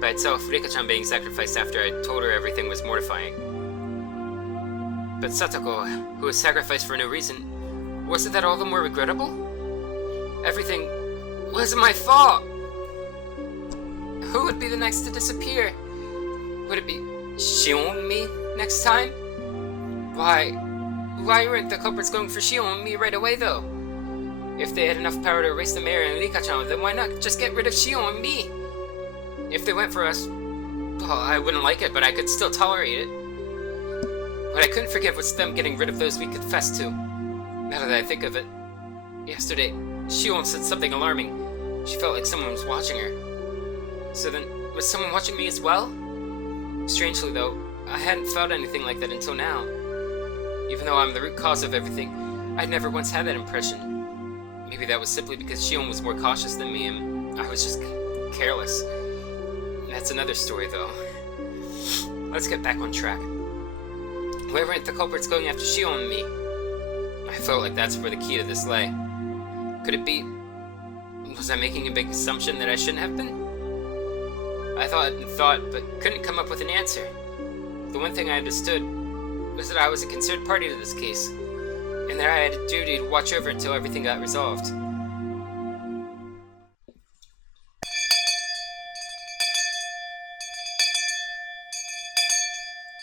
By itself, Rika-chan being sacrificed after I told her everything was mortifying. But Satoko, who was sacrificed for no reason, wasn't that all the more regrettable? Everything was my fault! Who would be the next to disappear? Would it be Shion and me next time? Why weren't the culprits going for Shion and me right away though? If they had enough power to erase the mayor and Rika-chan, then why not just get rid of Shion and me? If they went for us, well, I wouldn't like it, but I could still tolerate it. What I couldn't forgive was them getting rid of those we confessed to. Now that I think of it. Yesterday, Shion said something alarming. She felt like someone was watching her. So then, was someone watching me as well? Strangely though, I hadn't felt anything like that until now. Even though I'm the root cause of everything, I'd never once had that impression. Maybe that was simply because Shion was more cautious than me and I was just careless. That's another story, though. Let's get back on track. Why weren't the culprits going after Shion and me? I felt like that's where the key to this lay. Could it be... Was I making a big assumption that I shouldn't have been? I thought and thought, but couldn't come up with an answer. The one thing I understood was that I was a concerned party to this case, and that I had a duty to watch over until everything got resolved.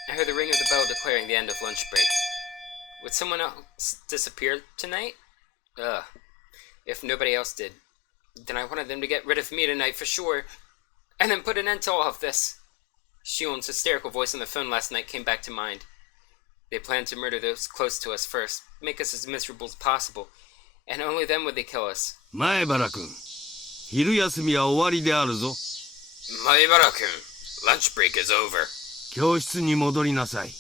I heard the ring of the bell declaring the end of lunch break. Would someone else disappear tonight? If nobody else did, then I wanted them to get rid of me tonight for sure, and then put an end to all of this. Shion's hysterical voice on the phone last night came back to mind. They planned to murder those close to us first, make us as miserable as possible, and only then would they kill us. 前原君、昼休みは終わりであるぞ。前原君、lunch break is over. 教室に戻りなさい。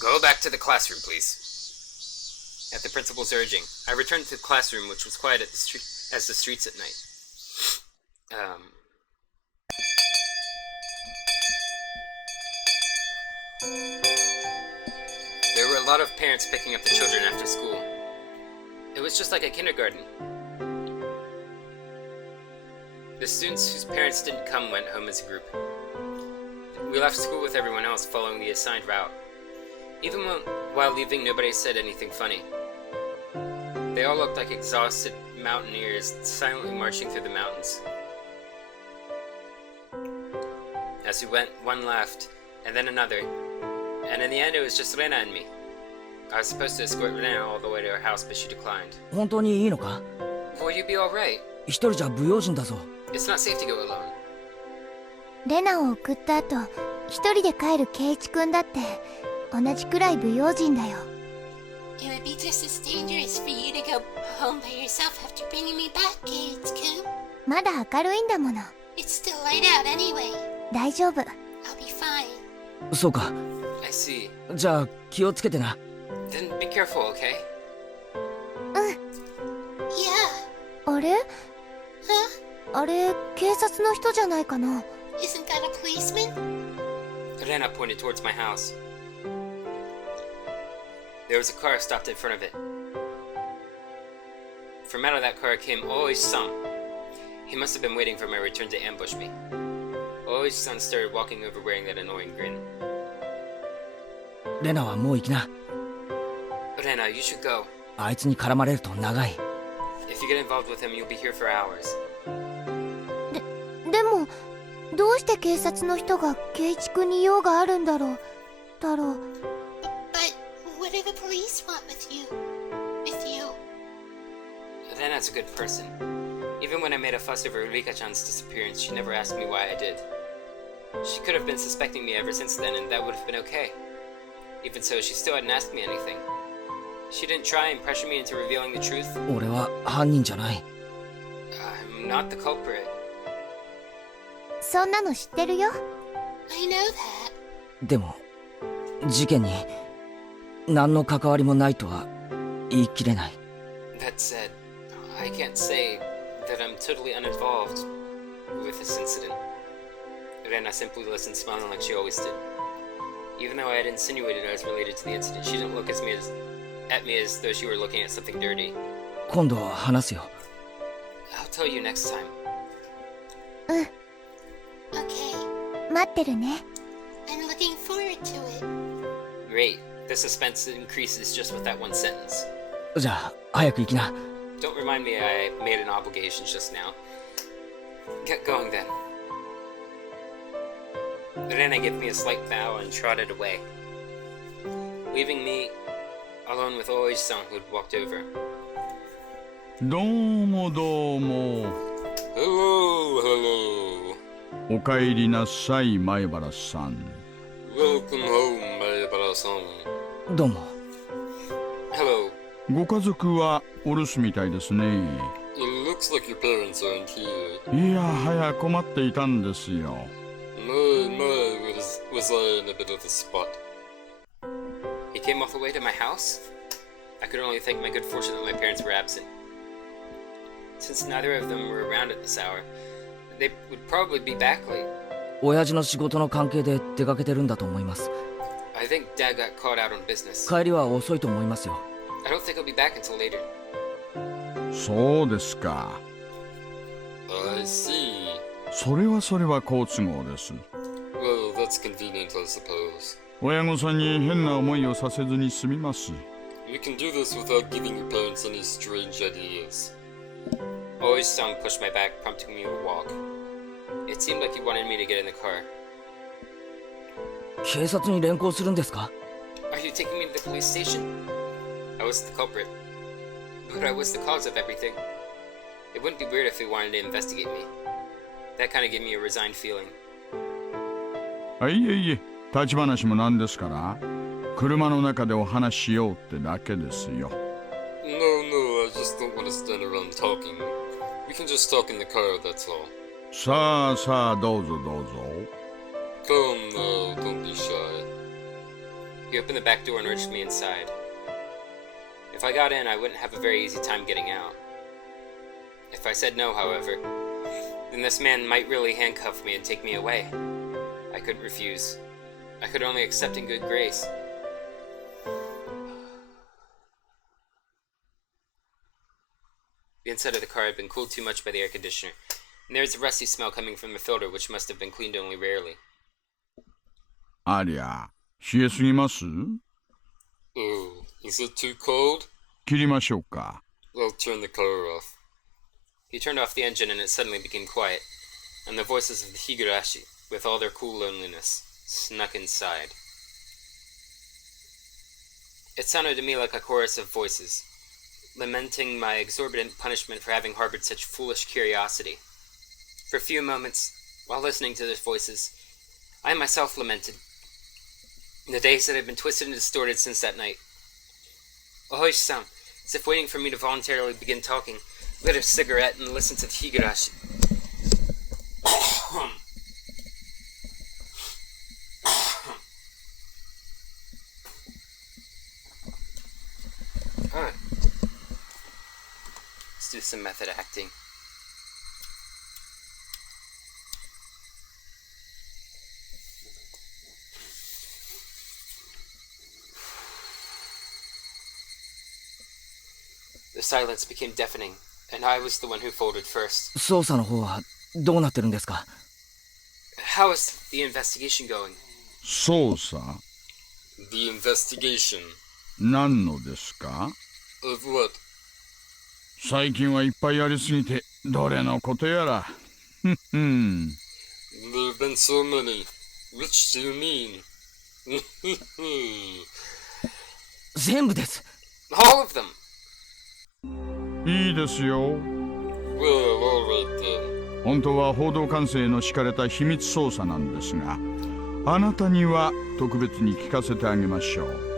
Go back to the classroom, please. At the principal's urging, I returned to the classroom, which was quiet as the streets at night. There were a lot of parents picking up the children after school. It was just like a kindergarten. The students whose parents didn't come went home as a group. We left school with everyone else following the assigned route. Even while leaving, nobody said anything funny. They all looked like exhausted mountaineers silently marching through the mountains. As we went, one left, and then another, and in the end it was just Rena and me. I was supposed to escort Rena all the way to her house, but she declined. 本当にいいのか? Will you be alright? 一人じゃ不用心だぞ。 It's not safe to go alone. レナを送った後、一人で帰るケイチ君だって同じくらい不用心だよ。It would be just as dangerous for you to go home by yourself after bringing me back, Kate-kun. まだ明るいんだもの。It's still light out anyway. 大丈夫。I'll be fine. そうか。I see. じゃあ気をつけてな。Then be careful, okay? うん。Yeah. あれ？ Huh? あれ、警察の人じゃないかな。Isn't that a policeman? Rena pointed towards my house. There was a car stopped in front of it. From out of that car came Ōishi-san. He must have been waiting for my return to ambush me. Ōishi-san started walking over wearing that annoying grin. レナはもう行きな。Rena, you should go. あいつに絡まれると長い。If you get involved with him, you'll be here for hours. でも、どうして警察の人がケイチ君に用があるんだろう。But what do the police want with you? Rena's a good person. Even when I made a fuss over Rika-chan's disappearance, she never asked me why I did. She could have been suspecting me ever since then, and that would have been okay. Even so, she still hadn't asked me anything. She didn't try and pressure me into revealing the truth. 俺は犯人じゃない。I'm not the culprit. そんなの知ってるよ。I know that. でも、事件に何の関わりもないとは言い切れない。That said, I can't say that I'm totally uninvolved with this incident. Rena simply listened, smiling like she always did. Even though I had insinuated I was related to the incident, she didn't look at me as though she were looking at something dirty. 今度は話すよ。I'll tell you next time. うん。Okay. 待ってるね。I'm looking forward to it. Great. The suspense increases just with that one sentence. じゃあ、早く行きな。Don't remind me I made an obligation just now. Get going then. Rena gave me a slight bow and trotted away, leaving me alone with Ōishi-san, who had walked over. どうもどうも。Hello. おかえりなさい、前原さん。Welcome home, Maibara-san. どうも。Hello. ご家族はお留守みたいですね。It looks like your parents aren't here. いやはや困っていたんですよ。Was I in a bit of a spot? He came all the way to my house? I could only thank my good fortune that my parents were absent. Since neither of them were around at this hour, They would probably be back late. 親父の仕事の関係で出かけてるんだと思います。 I think Dad got caught out on business. 帰りは遅いと思いますよ。 I don't think he'll be back until later. そうですか。 I see. それは好都合です。 Well, that's convenient, I suppose. 親御さんに変な思いをさせずに済みます。 You can do this without giving your parents any strange ideas. Ōishi-san pushed my back, prompting me to walk. It seemed like he wanted me to get in the car. 警察に連行するんですか？ Are you taking me to the police station? I was the culprit. But I was the cause of everything. It wouldn't be weird if he wanted to investigate me. That kind of gave me a resigned feeling. いえいえ、立ち話もなんですから、車の中でお話ししようってだけですよ。 No, I just don't want to stand around talking. We can just talk in the car, that's all. さあ、どうぞ。 Come now, don't be shy. He opened the back door and urged me inside. If I got in, I wouldn't have a very easy time getting out. If I said no, however, then this man might really handcuff me and take me away. I couldn't refuse. I could only accept in good grace. The inside of the car had been cooled too much by the air conditioner, and there was a rusty smell coming from the filter which must have been cleaned only rarely. ありゃ、冷えすぎます？ Oh, is it too cold? 切りましょうか。 I'll turn the car off. He turned off the engine and it suddenly became quiet, and the voices of the Higurashi, with all their cool loneliness, snuck inside. It sounded to me like a chorus of voices, lamenting my exorbitant punishment for having harbored such foolish curiosity. For a few moments, while listening to those voices, I myself lamented the days that had been twisted and distorted since that night. Ōishi-san, as if waiting for me to voluntarily begin talking, lit a cigarette and listened to the Higurashi. Alright. Let's do some method acting. The silence became deafening, and I was the one who folded first. 捜査の方はどうなってるんですか？ How is the investigation going? 捜査？ The investigation. 何のですか？ Of what? 最近はいっぱいありすぎて、どれのことやら。There have been so many. Which do you mean? 全部です。 All of them! いいですよ。 Well, alright then. 本当は報道管制の敷かれた秘密捜査なんですが、あなたには特別に聞かせてあげましょう。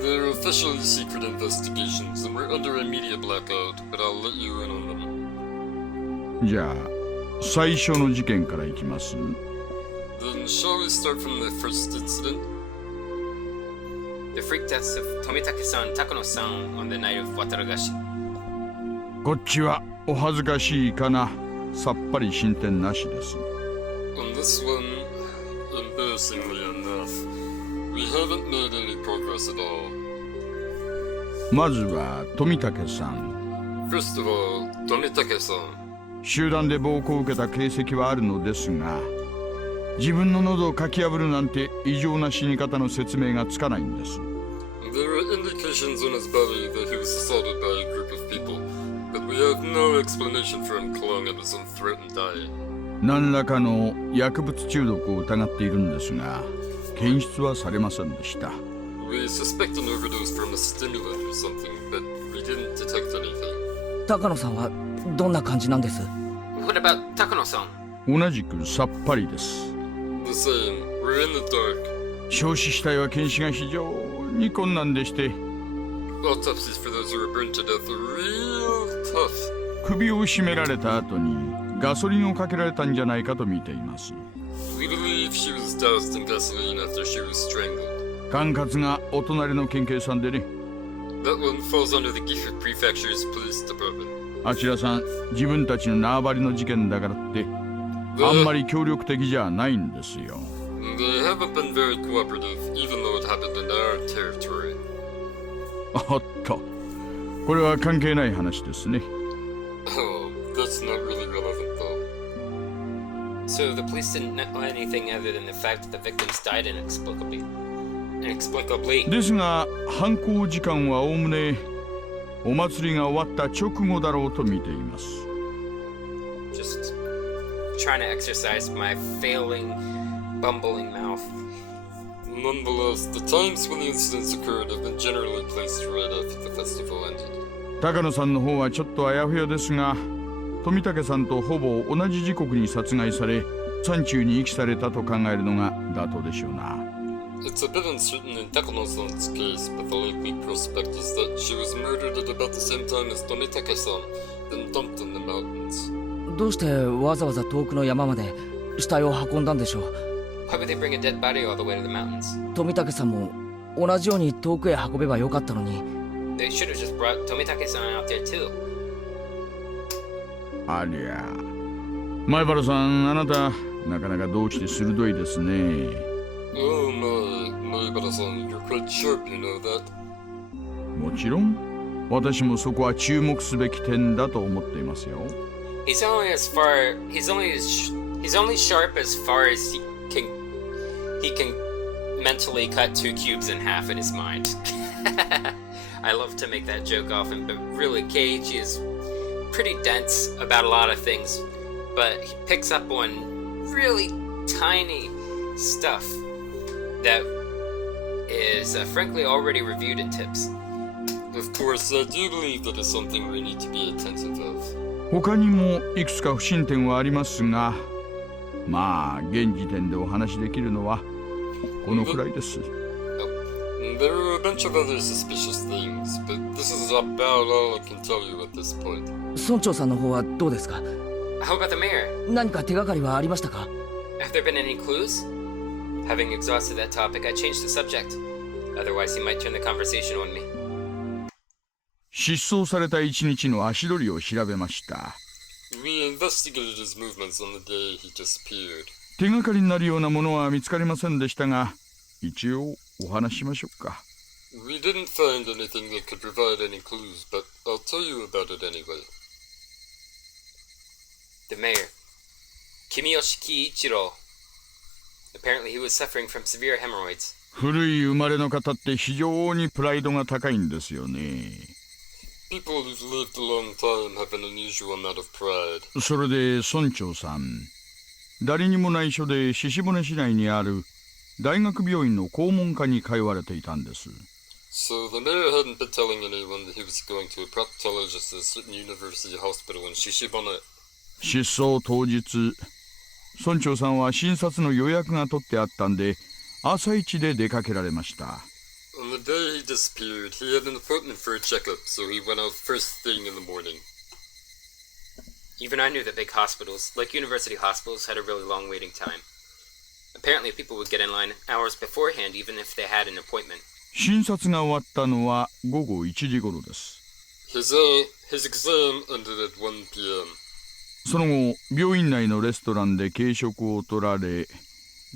They're officially secret investigations, and we're under a media blackout, but I'll let you in on them. じゃあ、最初の事件からいきます。 Then shall we start from the first incident? The freak deaths of Tomitake-san and Takano-san on the night of Watanagashi. こっちはお恥ずかしいかな。さっぱり進展なしです。 On this one, embarrassingly enough, we haven't made any progress at all. まずは富武さん。 First of all, Tomitake-san. 集団で暴行を受けた形跡はあるのですが、自分の喉をかき破るなんて異常な死に方の説明がつかないんです。 There are indications on his body that he was assaulted by a group of people, but we have no explanation for him clawing at his own throat and dying. 何らかの薬物中毒を疑っているんですが、検出はされませんでした。 We suspect an overdose from a stimulant or something, but we didn't detect anything. 高野さんはどんな感じなんです？ What about Takano-san? 同じくさっぱりです。 The same. We're in the dark. 焼死死体は検視が非常に困難でして、 Autopsies for those who were burned to death are real tough. 首を絞められた後にガソリンをかけられたんじゃないかと見ています。 We believe she was doused in gasoline after she was strangled. 管轄がお隣の県警さんでね。 That one falls under the Gifu Prefecture's police department. あちらさん、自分たちの縄張りの事件だからってあんまり協力的じゃないんですよ。They haven't been very cooperative, even though it happened in our territory. おっと、これは関係ない話ですね。Oh, that's not really relevant though. So the police didn't know anything other than the fact that the victims died inexplicably. ですが、犯行時間はおおむねお祭りが終わった直後だろうと見ています。Just trying to exercise my failing, bumbling mouth. Nonetheless, the times when the incidents occurred have been generally placed right after the festival ended. 高野さんの方はちょっとあやふやですが、富武さんとほぼ同じ時刻に殺害され、山中に遺棄されたと考えるのが妥当でしょうな。It's a bit uncertain in Takano-san's case, but the likely prospect is that she was murdered at about the same time as Tomitake-san, then dumped in the mountains. どうしてわざわざ遠くの山まで死体を運んだんでしょう。 Why would they bring a dead body all the way to the mountains? 富武さんも同じように遠くへ運べばよかったのに。 They should have just brought Tomitake-san out there too. ありゃ、前原さん、あなたなかなか動機で鋭いですね。Oh my, Maibara-san, you're quite sharp, you know that? もちろん、私もそこは注目すべき点だと思っていますよ。He's only sharp as far as he can mentally cut 2 cubes in half in his mind. I love to make that joke often, but really Keiichi is pretty dense about a lot of things, but he picks up on really tiny stuff that is frankly already reviewed in tips. Of course, I do believe that is something we need to be attentive of. 他にもいくつか不審点はありますが、まあ現時点でお話しできるのはこのくらいです。There are a bunch of other suspicious things, but this is about all I can tell you at this point. 村長さんの方はどうですか。 How about the mayor? 何か手がかりはありましたか。 Have there been any clues? Having exhausted that topic, I changed the subject. Otherwise, he might turn the conversation on me. 失踪された一日の足取りを調べました。We investigated his movements on the day he disappeared. 手がかりになるようなものは見つかりませんでしたが、一応お話ししましょうか。We didn't find anything that could provide any clues, but I'll tell you about it anyway. The mayor, Kimiyoshi Kiichiro. Apparently he was suffering from severe hemorrhoids. 古い生まれの方って非常にプライドが高いんですよね。People who've lived a long time have an unusual amount of pride. それで村長さん、誰にも内緒で鹿骨市内にある大学病院の肛門科に通われていたんです。So the mayor hadn't been telling anyone that he was going to a proctologist at a certain university hospital in Shishibone. 失踪当日、村長さんは診察の予約が取ってあったんで、朝一で出かけられました。On the day he disappeared, he had an appointment for a checkup, so he went out first thing in the morning. Even I knew that big hospitals, like university hospitals, had a really long waiting time. Apparently people would get in line hours beforehand, even if they had an appointment. 診察が終わったのは午後1時頃です。His exam ended at 1 p.m. その後、病院内のレストランで軽食を取られ、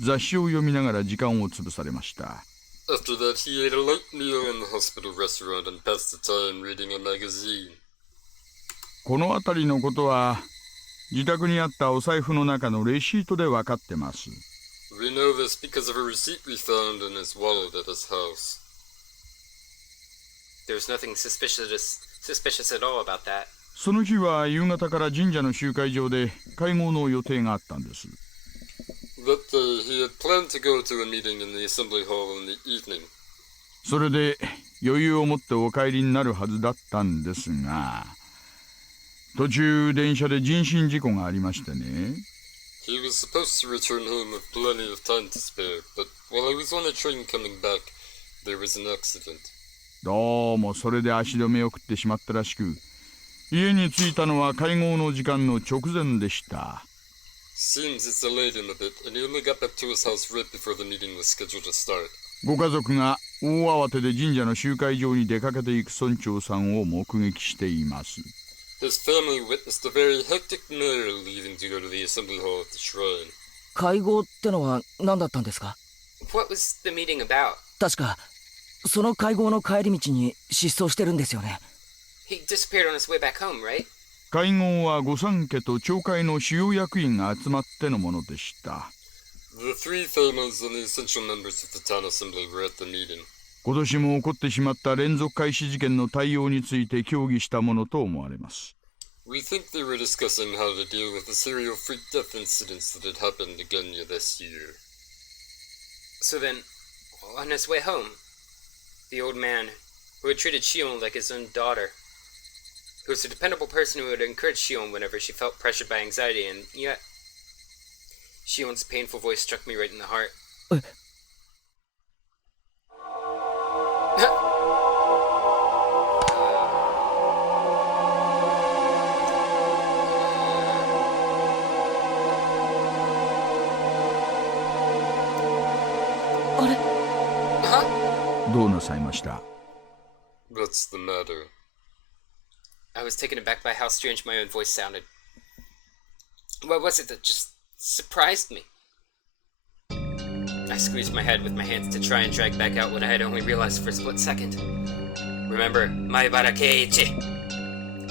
雑誌を読みながら時間を潰されました。After that, he ate a light meal in the hospital restaurant and passed the time reading a magazine. この辺りのことは、自宅にあったお財布の中のレシートで分かってます。We know this because of a receipt we found in his wallet at his house. There was nothing suspicious at all about that. その日は夕方から神社の集会場で会合の予定があったんです。That day, he had planned to go to a meeting in the assembly hall in the evening. それで余裕を持ってお帰りになるはずだったんですが、途中電車で人身事故がありましてね。He was supposed to return home with plenty of time to spare, but while he was on a train coming back, there was an accident. どうもそれで足止めを食ってしまったらしく、家に着いたのは会合の時間の直前でした。Seems it delayed him a bit, and he only got back to his house right before the meeting was scheduled to start. ご家族が大慌てで神社の集会場に出かけていく村長さんを目撃しています。His family witnessed a very hectic matter leaving to go to the assembly hall at the shrine. 会合ってのは何だったんですか？ What was the meeting about? 確かその会合の帰り道に失踪してるんですよね。 He disappeared on his way back home, right? 会合は御三家と町会の主要役員が集まってのものでした。The three families and the essential members of the town assembly were at the meeting. 今年も起こってしまった連続開始事件の対応について協議したものと思われます。We think they were discussing how to deal with the serial freak death incidents that had happened again this year. So then, on his way home, the old man, who had treated Shion like his own daughter, who was a dependable person who would encourage Shion whenever she felt pressured by anxiety, and yet, Shion's painful voice struck me right in the heart. Huh? どうなさいました？ What's the matter? I was taken aback by how strange my own voice sounded. What was it that just surprised me? I squeezed my head with my hands to try and drag back out what I had only realized for a split second. Remember, Maibara Keiichi.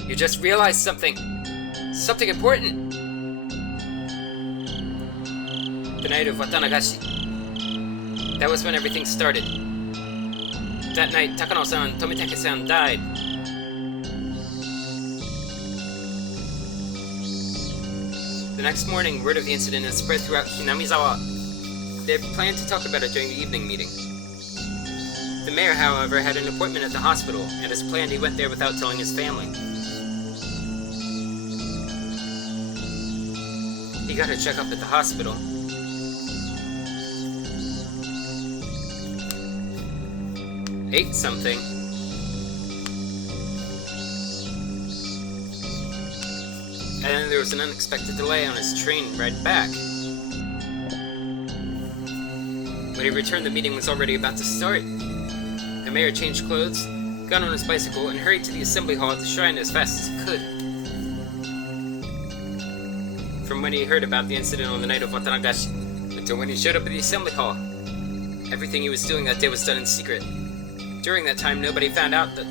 You just realized something. Something important. The night of Watanagashi. That was when everything started. That night, Takano-san and Tomitake-san died. The next morning, word of the incident had spread throughout Hinamizawa. They had planned to talk about it during the evening meeting. The mayor, however, had an appointment at the hospital, and as planned, he went there without telling his family. He got a checkup at the hospital. Ate something. And then there was an unexpected delay on his train ride back. When he returned, the meeting was already about to start. The mayor changed clothes, got on his bicycle, and hurried to the assembly hall at the shrine as fast as he could. From when he heard about the incident on the night of Watanagashi, until when he showed up at the assembly hall, everything he was doing that day was done in secret. During that time, nobody found out that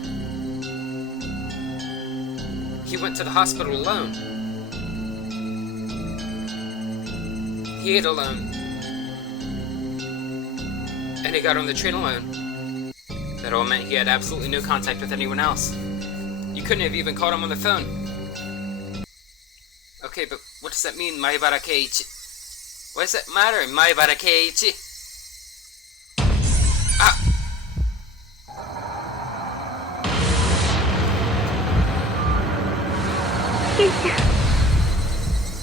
he went to the hospital alone. He ate alone. And he got on the train alone. That all meant he had absolutely no contact with anyone else. You couldn't have even called him on the phone. Okay, but what does that mean, Maibara Keiichi? What does that matter, Maibara Keiichi? Ah! ケイちゃん、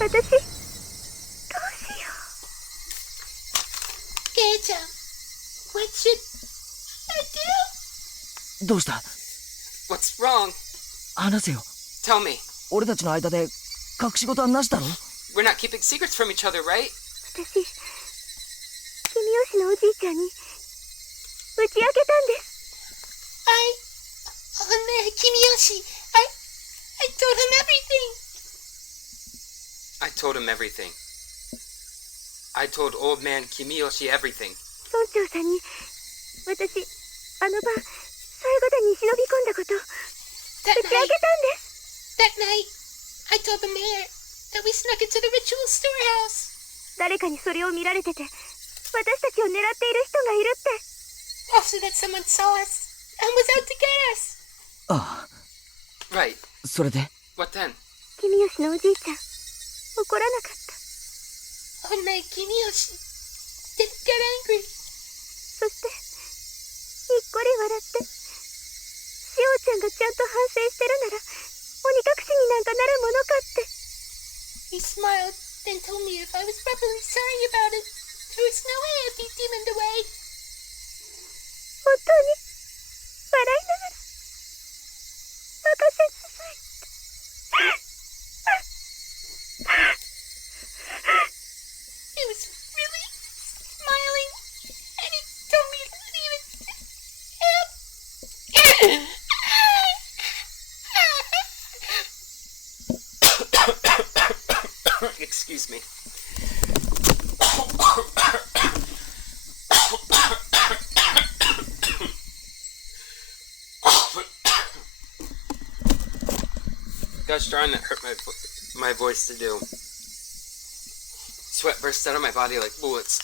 私どうしよう。ケイちゃん、What should I do? どうした？ What's wrong? 話せよ。 Tell me. 俺たちの間で隠し事はなしだろ？ We're not keeping secrets from each other, right? 私、君吉のおじいちゃんに打ち明けたんです。ねえ、君吉、I told him everything. I told him everything. I told old man Kimiyoshi everything. 村長さんに、私、あの晩、最後でに忍び込んだこと、打ち明けたんです。That night, I told the mayor that we snuck into the ritual storehouse. 誰かにそれを見られてて、私たちを狙っている人がいるって。Also that someone saw us and was out to get us. ああ。Right. それで What then? 君吉のおじいちゃん、怒らなかった。Oh my Kimiyoshi didn't get angry. そして、にっこり笑って、しおちゃんがちゃんと反省してるなら、鬼隠しになんかなるものかって。He smiled, then told me if I was properly sorry about it, there was no way I'd be demoned away. 本当に、笑いながら、任せなさいって。He was really smiling, and he told me to leave it to him. Excuse me. Gosh darn, that hurt my voice to do. Sweat burst out of my body like bullets.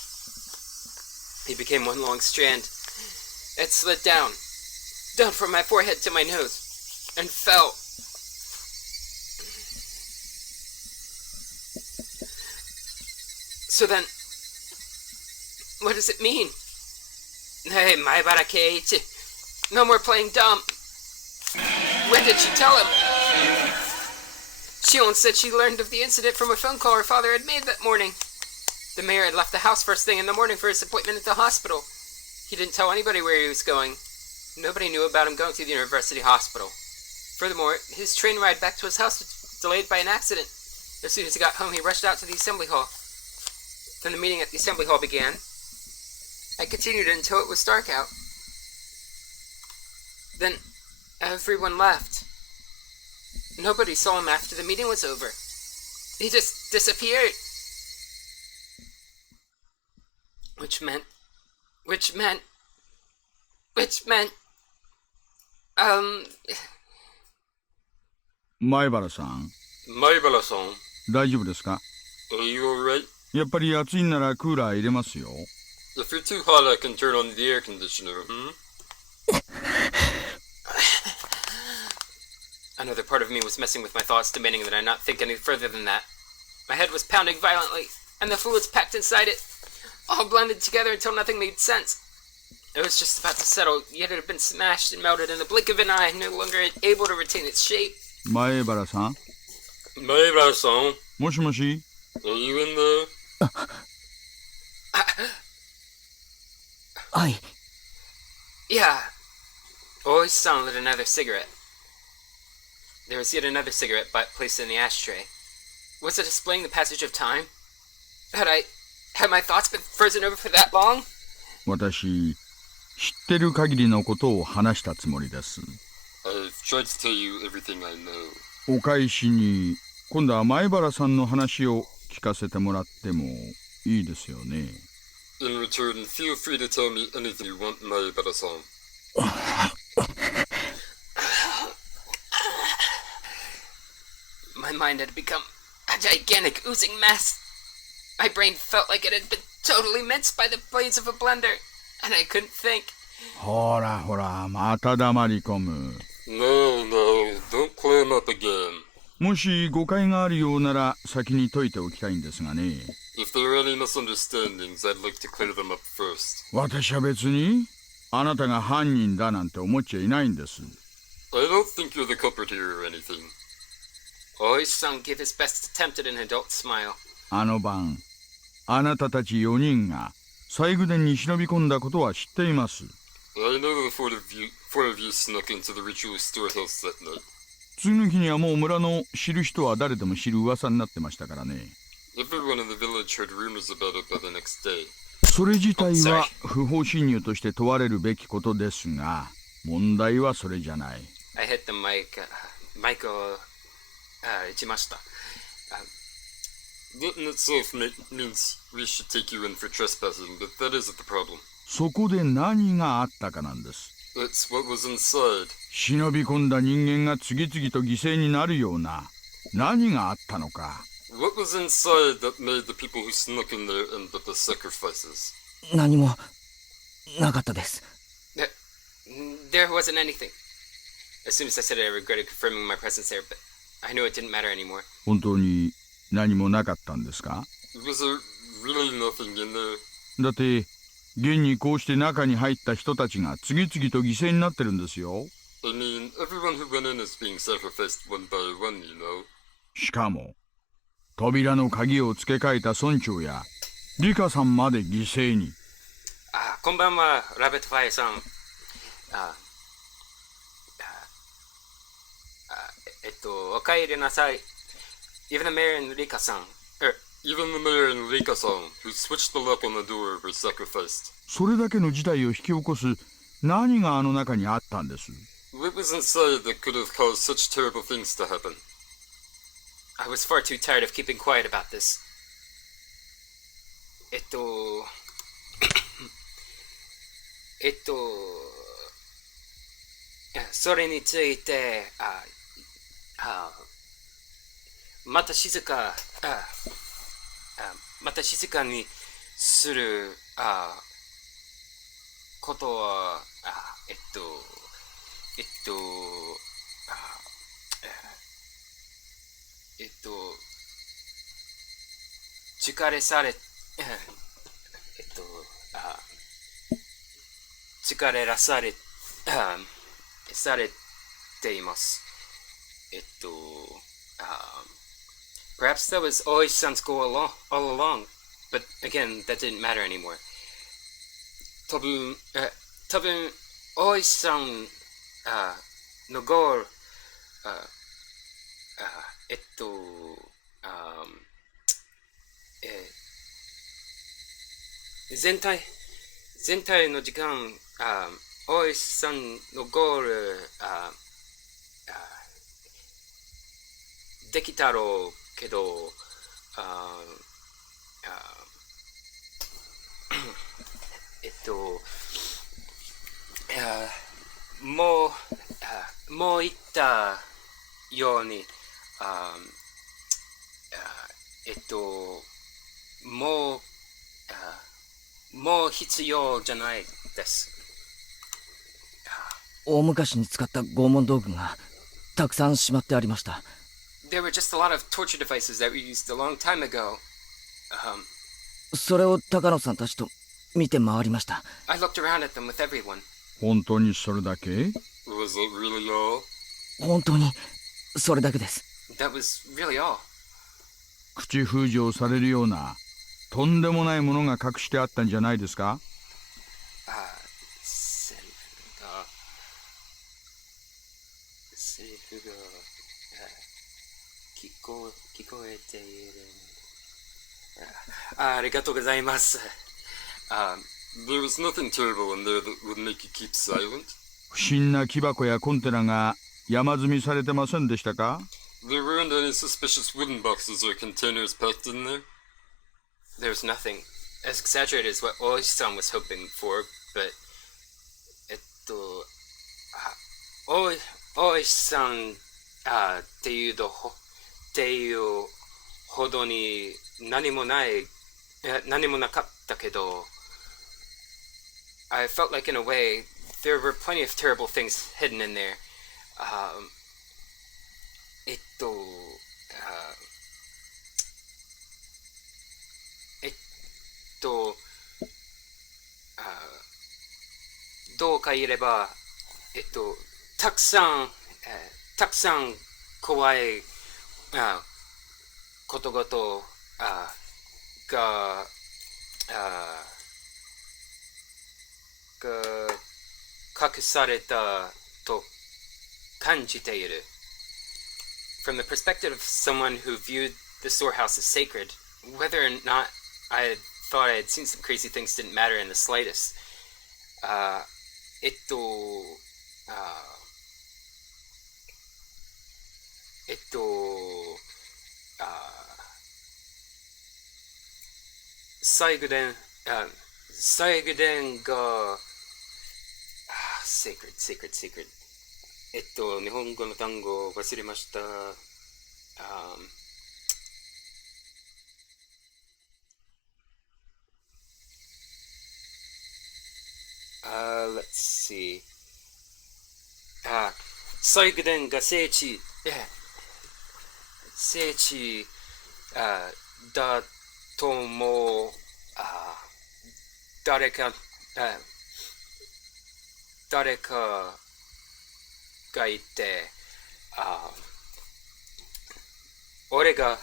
It became one long strand. It slid down from my forehead to my nose, and fell. So then, what does it mean? Hey, Maibara Keiichi, no more playing dumb. When did she tell him? Shion said she learned of the incident from a phone call her father had made that morning. The mayor had left the house first thing in the morning for his appointment at the hospital. He didn't tell anybody where he was going. Nobody knew about him going to the university hospital. Furthermore, his train ride back to his house was delayed by an accident. As soon as he got home, he rushed out to the assembly hall. Then the meeting at the assembly hall began. I continued until it was dark out. Then everyone left. Nobody saw him after the meeting was over. He just disappeared. Which meant,前原さん、大丈夫ですか？ Are you alright? やっぱり暑いんならクーラー入れますよ。 If you're too hot, I can turn on the air conditioner, Another part of me was messing with my thoughts, demanding that I not think any further than that. My head was pounding violently, and the fluids packed inside it, all blended together until nothing made sense. It was just about to settle, yet it had been smashed and melted in the blink of an eye, no longer able to retain its shape. 前原さん、 Maibara-san, もしもし。 are you in there? はい。 Yeah. Ōishi-san lit another cigarette. There was yet another cigarette butt placed in the ashtray. Was it displaying the passage of time? Had my thoughts been frozen over for that long? 私、知ってる限りのことを話したつもりです。 I've tried to tell you everything I know. お返しに、今度は前原さんの話を聞かせてもらってもいいですよね。 In return, feel free to tell me anything you want, Maibara-san. My mind had become a gigantic oozing mess. My brain felt like it had been totally minced by the blades of a blender, and I couldn't think. ほらほら、また黙り込む。 No, don't clam up again. もし誤解があるようなら先に解いておきたいんですがね。 If there are any misunderstandings, I'd like to clear them up first. 私は別にあなたが犯人だなんて思っちゃいないんです。 I don't think you're the culprit here or anything. Ōishi-san gave his best attempt at an adult smile. あの晩、あなたたち4人が西宮殿に忍び込んだことは知っています。 I know the four of you snuck into the ritual storehouse that night. 次の日にはもう村の知る人は誰でも知る噂になってましたからね。 Everyone in the village heard rumors about it by the next day. それ自体は不法侵入として問われるべきことですが、問題はそれじゃない。I hit the micを打ちました。That in itself means we should take you in for trespassing, but that isn't the problem. そこで何があったかなんです。 It's what was inside. 忍び込んだ人間が次々と犠牲になるような何があったのか。 What was inside that made the people who snuck in there end up as sacrifices? 何もなかったです。There wasn't anything. As soon as I said it, I regretted confirming my presence there, but I knew it didn't matter anymore. 本当に何もなかったんですか？ Was there really nothing in there? だって現にこうして中に入った人たちが次々と犠牲になってるんですよ。 I mean, everyone who went in is being sacrificed one by one, you know. しかも扉の鍵を付け替えた村長やリカさんまで犠牲に。こんばんは、ラビットファイアさん。お帰りなさい。Even the mayor and Rikaさん。Even the mayor and Rika-san, who switched the lock on the door, were sacrificed. それだけの事態を引き起こす何があの中にあったんです。 What was inside that could have caused such terrible things to happen? I was far too tired of keeping quiet about this. えっと、えっと、それについて、また静か、また静かにすることは、えっと、えっと、疲れされ、疲れらされ、されています。Perhaps that was Ōishi-san's goal all along, but again, that didn't matter anymore. 多分、Ōishi-sanのゴール、全体の時間、Ōishi-sanのゴール、できたろうけど、もう言ったように、もう必要じゃないです。大昔に使った拷問道具がたくさんしまってありました。There were just a lot of torture devices that were used a long time ago. それを高野さんたちと見て回りました。I looked around at them with everyone. 本当にそれだけ？ Was it really all? 本当にそれだけです。That was really all. 口封じをされるようなとんでもないものが隠してあったんじゃないですか？セリフが聞こえている。ありがとうございます。There was nothing terrible in there that would make you keep silent. 不審な木箱やコンテナが山積みされてませんでしたか？ There weren't any suspicious wooden boxes or containers packed in there. There was nothing as exaggerated as what Ōishi-san was hoping for, but Ōishi-san っていうほどに何もなかったけど、I felt like in a way there were plenty of terrible things hidden in there. どうか言えば、たくさん怖いことごとが隠されたと感じている。From the perspective of someone who viewed the storehouse as sacred, whether or not I thought I had seen some crazy things didn't matter in the slightest. 最後伝がsacred 日本語の単語を忘れました。Let's see. 最後伝が聖地だとも誰かがいて、俺が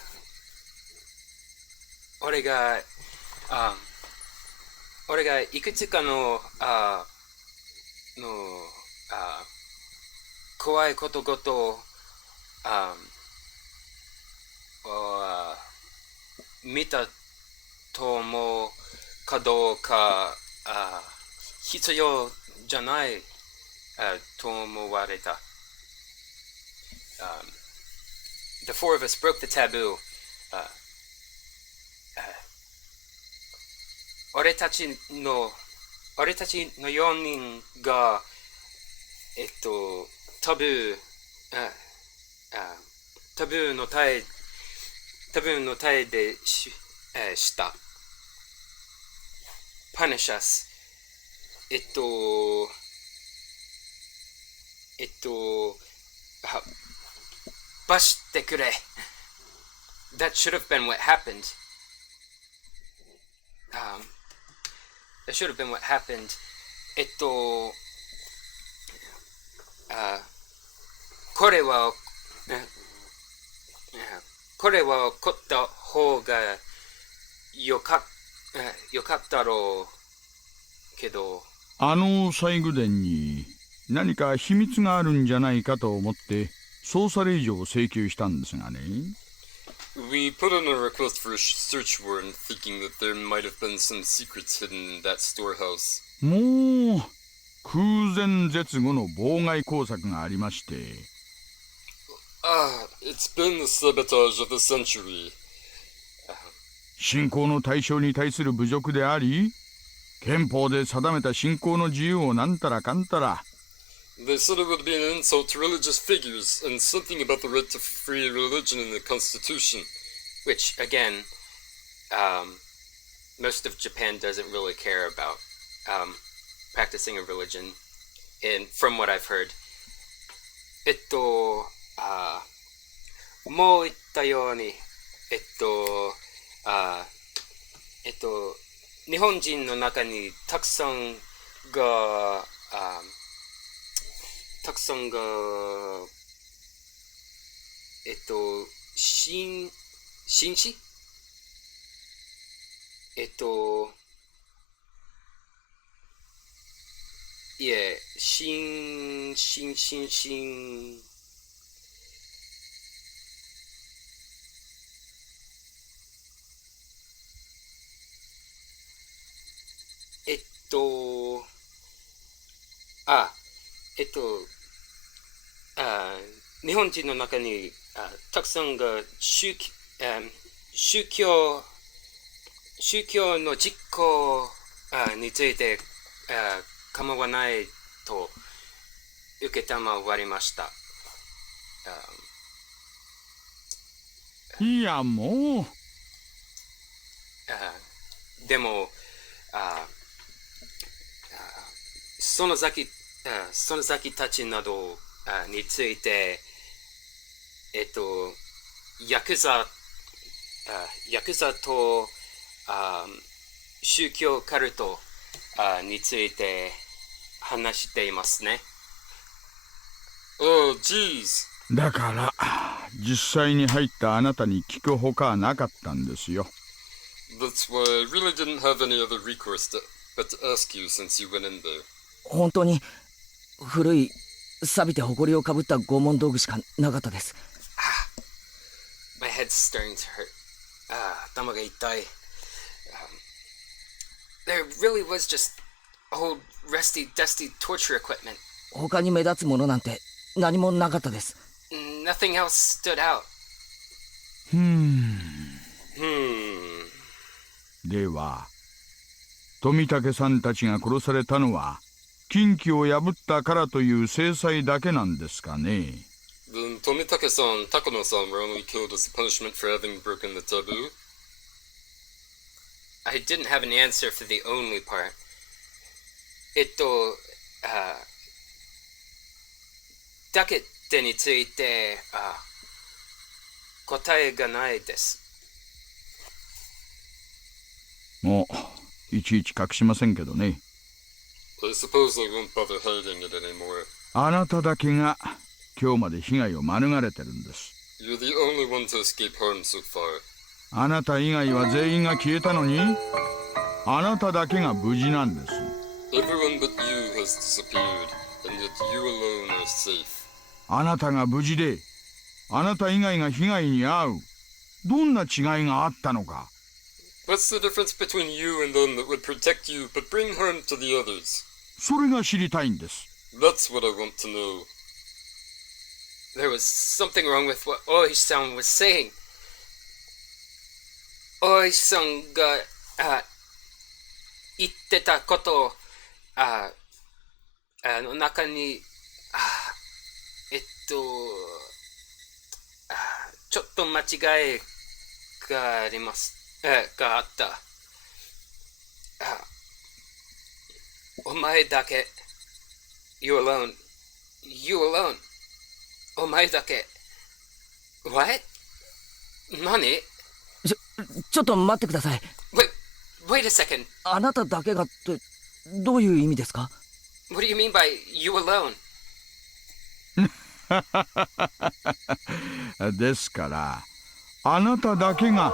いくつかの怖いことごと見たと思うかどうか必要じゃないと思われた。The four of us broke the taboo. 俺たちの4人が、タブーの体でした。punish us. 罰してくれ。That should have been what happened. That should have been what happened. これは起こった方がよかったろうけど。西宮殿に何か秘密があるんじゃないかと思って捜査令状を請求したんですがね。We put in a request for a search warrant thinking that there might have been some secrets hidden in that storehouse. もう空前絶後の妨害工作がありまして。It's been the sabotage of the century. 信仰の対象に対する侮辱であり、憲法で定めた信仰の自由をなんたらかんたら。They said it would be an insult to religious figures and something about the right to free religion in the Constitution. Which, again, most of Japan doesn't really care about practicing a religion, and from what I've heard. もう言ったように、日本人の中にたくさんが紳士いえ、日本人の中にたくさんが宗教の実行について構わないと受けたまわりました。いやもう。でもその先たちなどについてヤクザと宗教カルトについて話していますね。Oh, jeez. だから実際に入ったあなたに聞くほかなかったんですよ。That's why I really didn't have any other recourse but to ask you since you went in there. 本当に古い錆びて埃をかぶった拷問道具しかなかったです。My head's starting to hurt. 頭が痛い。There really was just old, rusty, dusty torture equipment. 他に目立つものなんて何もなかったです。Nothing else stood out. では、富武さんたちが殺されたのは禁忌を破ったからという制裁だけなんですかね。Then Tomitake-san and Takano-san were only killed as a punishment for having broken the taboo? I didn't have an answer for the only part. だけってについて答えがないです。もういちいち隠しませんけどね。I suppose I won't bother hiding it anymore. あなただけが今日まで被害を免れてるんです。You're the only one to escape harm so far. あなた以外は全員が消えたのに、あなただけが無事なんです。Everyone but you has disappeared, and yet you alone are safe. あなたが無事で、あなた以外が被害に遭う。どんな違いがあったのか。What's the difference between you and them that would protect you but bring harm to the others? それが知りたいんです。That's what I want to know. There was something wrong with what Ōishi-san was saying. Ōishi-san 言ってたことの中に、ちょっと間違いがあります。があった。お前だけ。You alone. You alone. お前だけ。What? 何？ちょっと待ってください。Wait a second. あなただけがってどういう意味ですか？ What do you mean by you alone? ですからあなただけが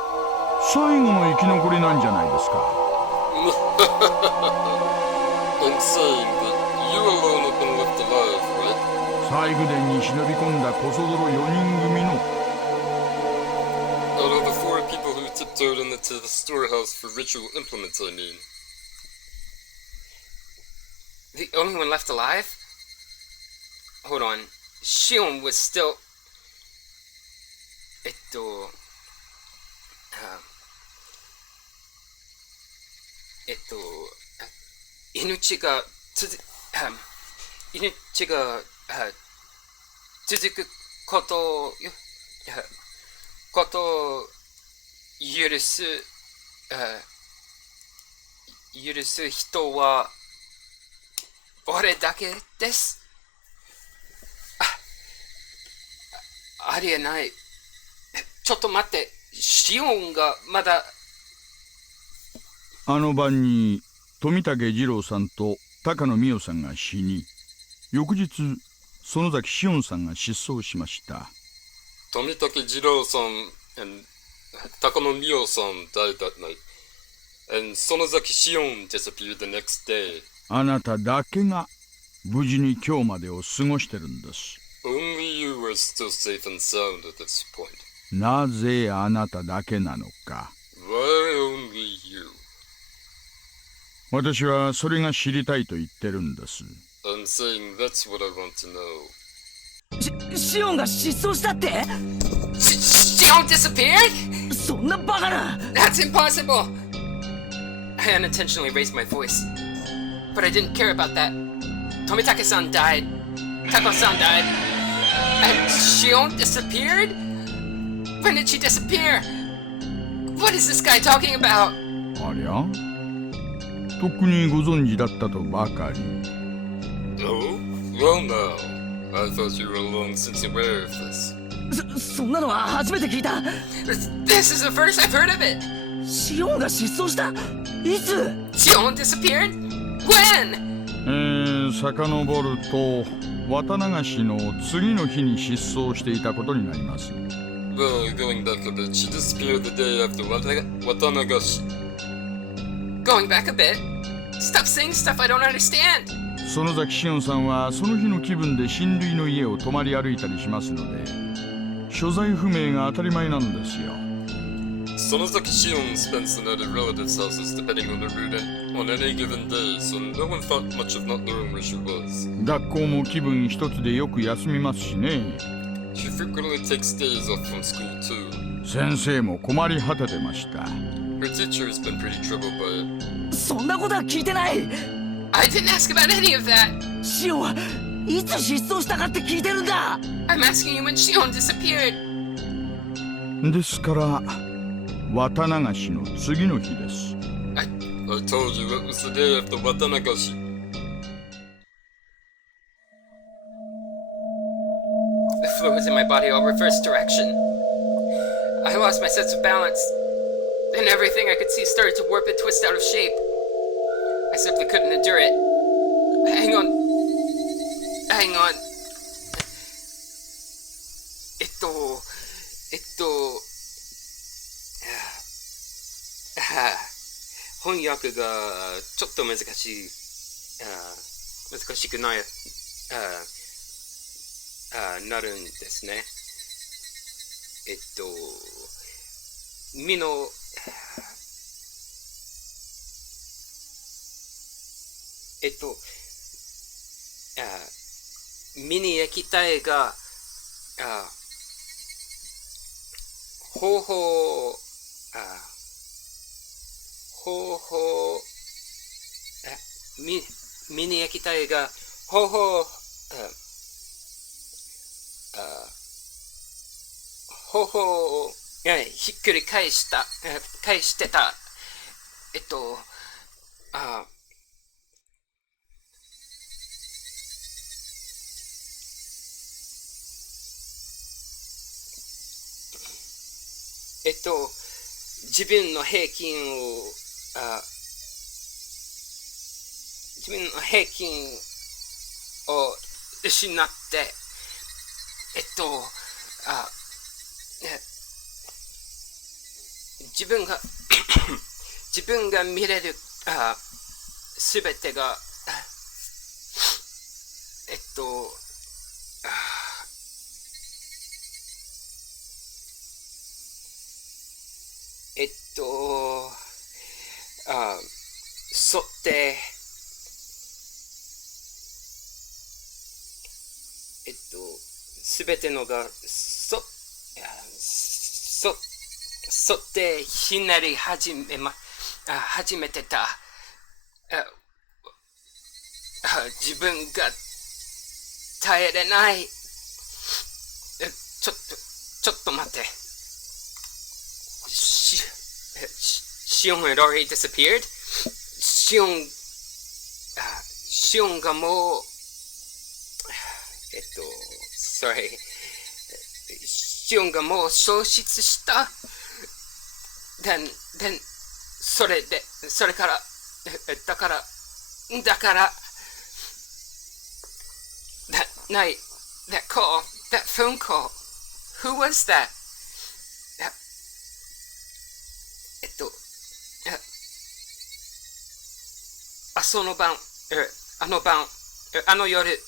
最後の生き残りなんじゃないですか。I'm saying that you alone have been left alive, right? 西宮殿に忍び込んだコソ泥4人組の Out of the 4 people who tiptoed into the storehouse for ritual implements, I mean. The only one left alive? Hold on. Shion was still... 命が続くことを許す人は俺だけです。ありえない。ちょっと待って、シオンがまだ。あの晩に富武二郎さんと高野美代さんが死に、翌日園崎紫音さんが失踪しました。富武二郎さん and 高野美代さん died that night, and 園崎紫音 disappeared the next day. あなただけが無事に今日までを過ごしてるんです。Only you were still safe and sound at this point. なぜあなただけなのか。Why only you? 私はそれが知りたいと言ってるんです。I'm saying that's what I want to know. シオンが失踪したって？ Shion disappeared? そんなバカな！ That's impossible! I unintentionally raised my voice. But I didn't care about that. Tomitake-san died. Tako-san died. And Shion disappeared? When did she disappear? What is this guy talking about? ありゃ？とっくにご存知だったとばかり。Oh? Well now, I thought you were long since aware of this. そんなのは初めて聞いた。This is the first I've heard of it. シオンが失踪した？いつ？ Shion disappeared? When? 遡ると綿流しの次の日に失踪していたことになります。Well, going back a bit, she disappeared the day after Watanagashi. Going back a bit? Stop saying stuff I don't understand. 園崎紫音さんはその日の気分で親類の家を泊まり歩いたりしますので、所在不明が当たり前なんですよ。Sonozaki Shion spends the night at relatives' houses depending on the route and on any given day, so no one thought much of not knowing where she was. 学校も気分一つでよく休みますしね。She frequently takes days off from school too. 先生も困り果ててました。Her teacher has been pretty troubled by it. そんなことは聞いてない。I didn't ask about any of that. シオンはいつ失踪したかって聞いてるんだ。I'm asking you when Shion disappeared. ですから綿流しの次の日です。I told you it was the day after Watanagashi. The fluids in my body all reversed direction. I lost my sense of balance, and everything I could see started to warp and twist out of shape. I simply couldn't endure it. Hang on. Hang on. 翻訳がちょっと難しくないなるんですね。身の身に液体が見に行きたいが、方法をひっくり返してた。自分の平均を失って、自分が見れるすべてが沿ってすべてのが沿ってひねり始めてた。自分が耐えれない。ちょっと待って。Shion had already disappeared. Shion がもうsorry. Shion がもう消失した。それから、だから、that call, that phone call, who was that? その晩、あの夜、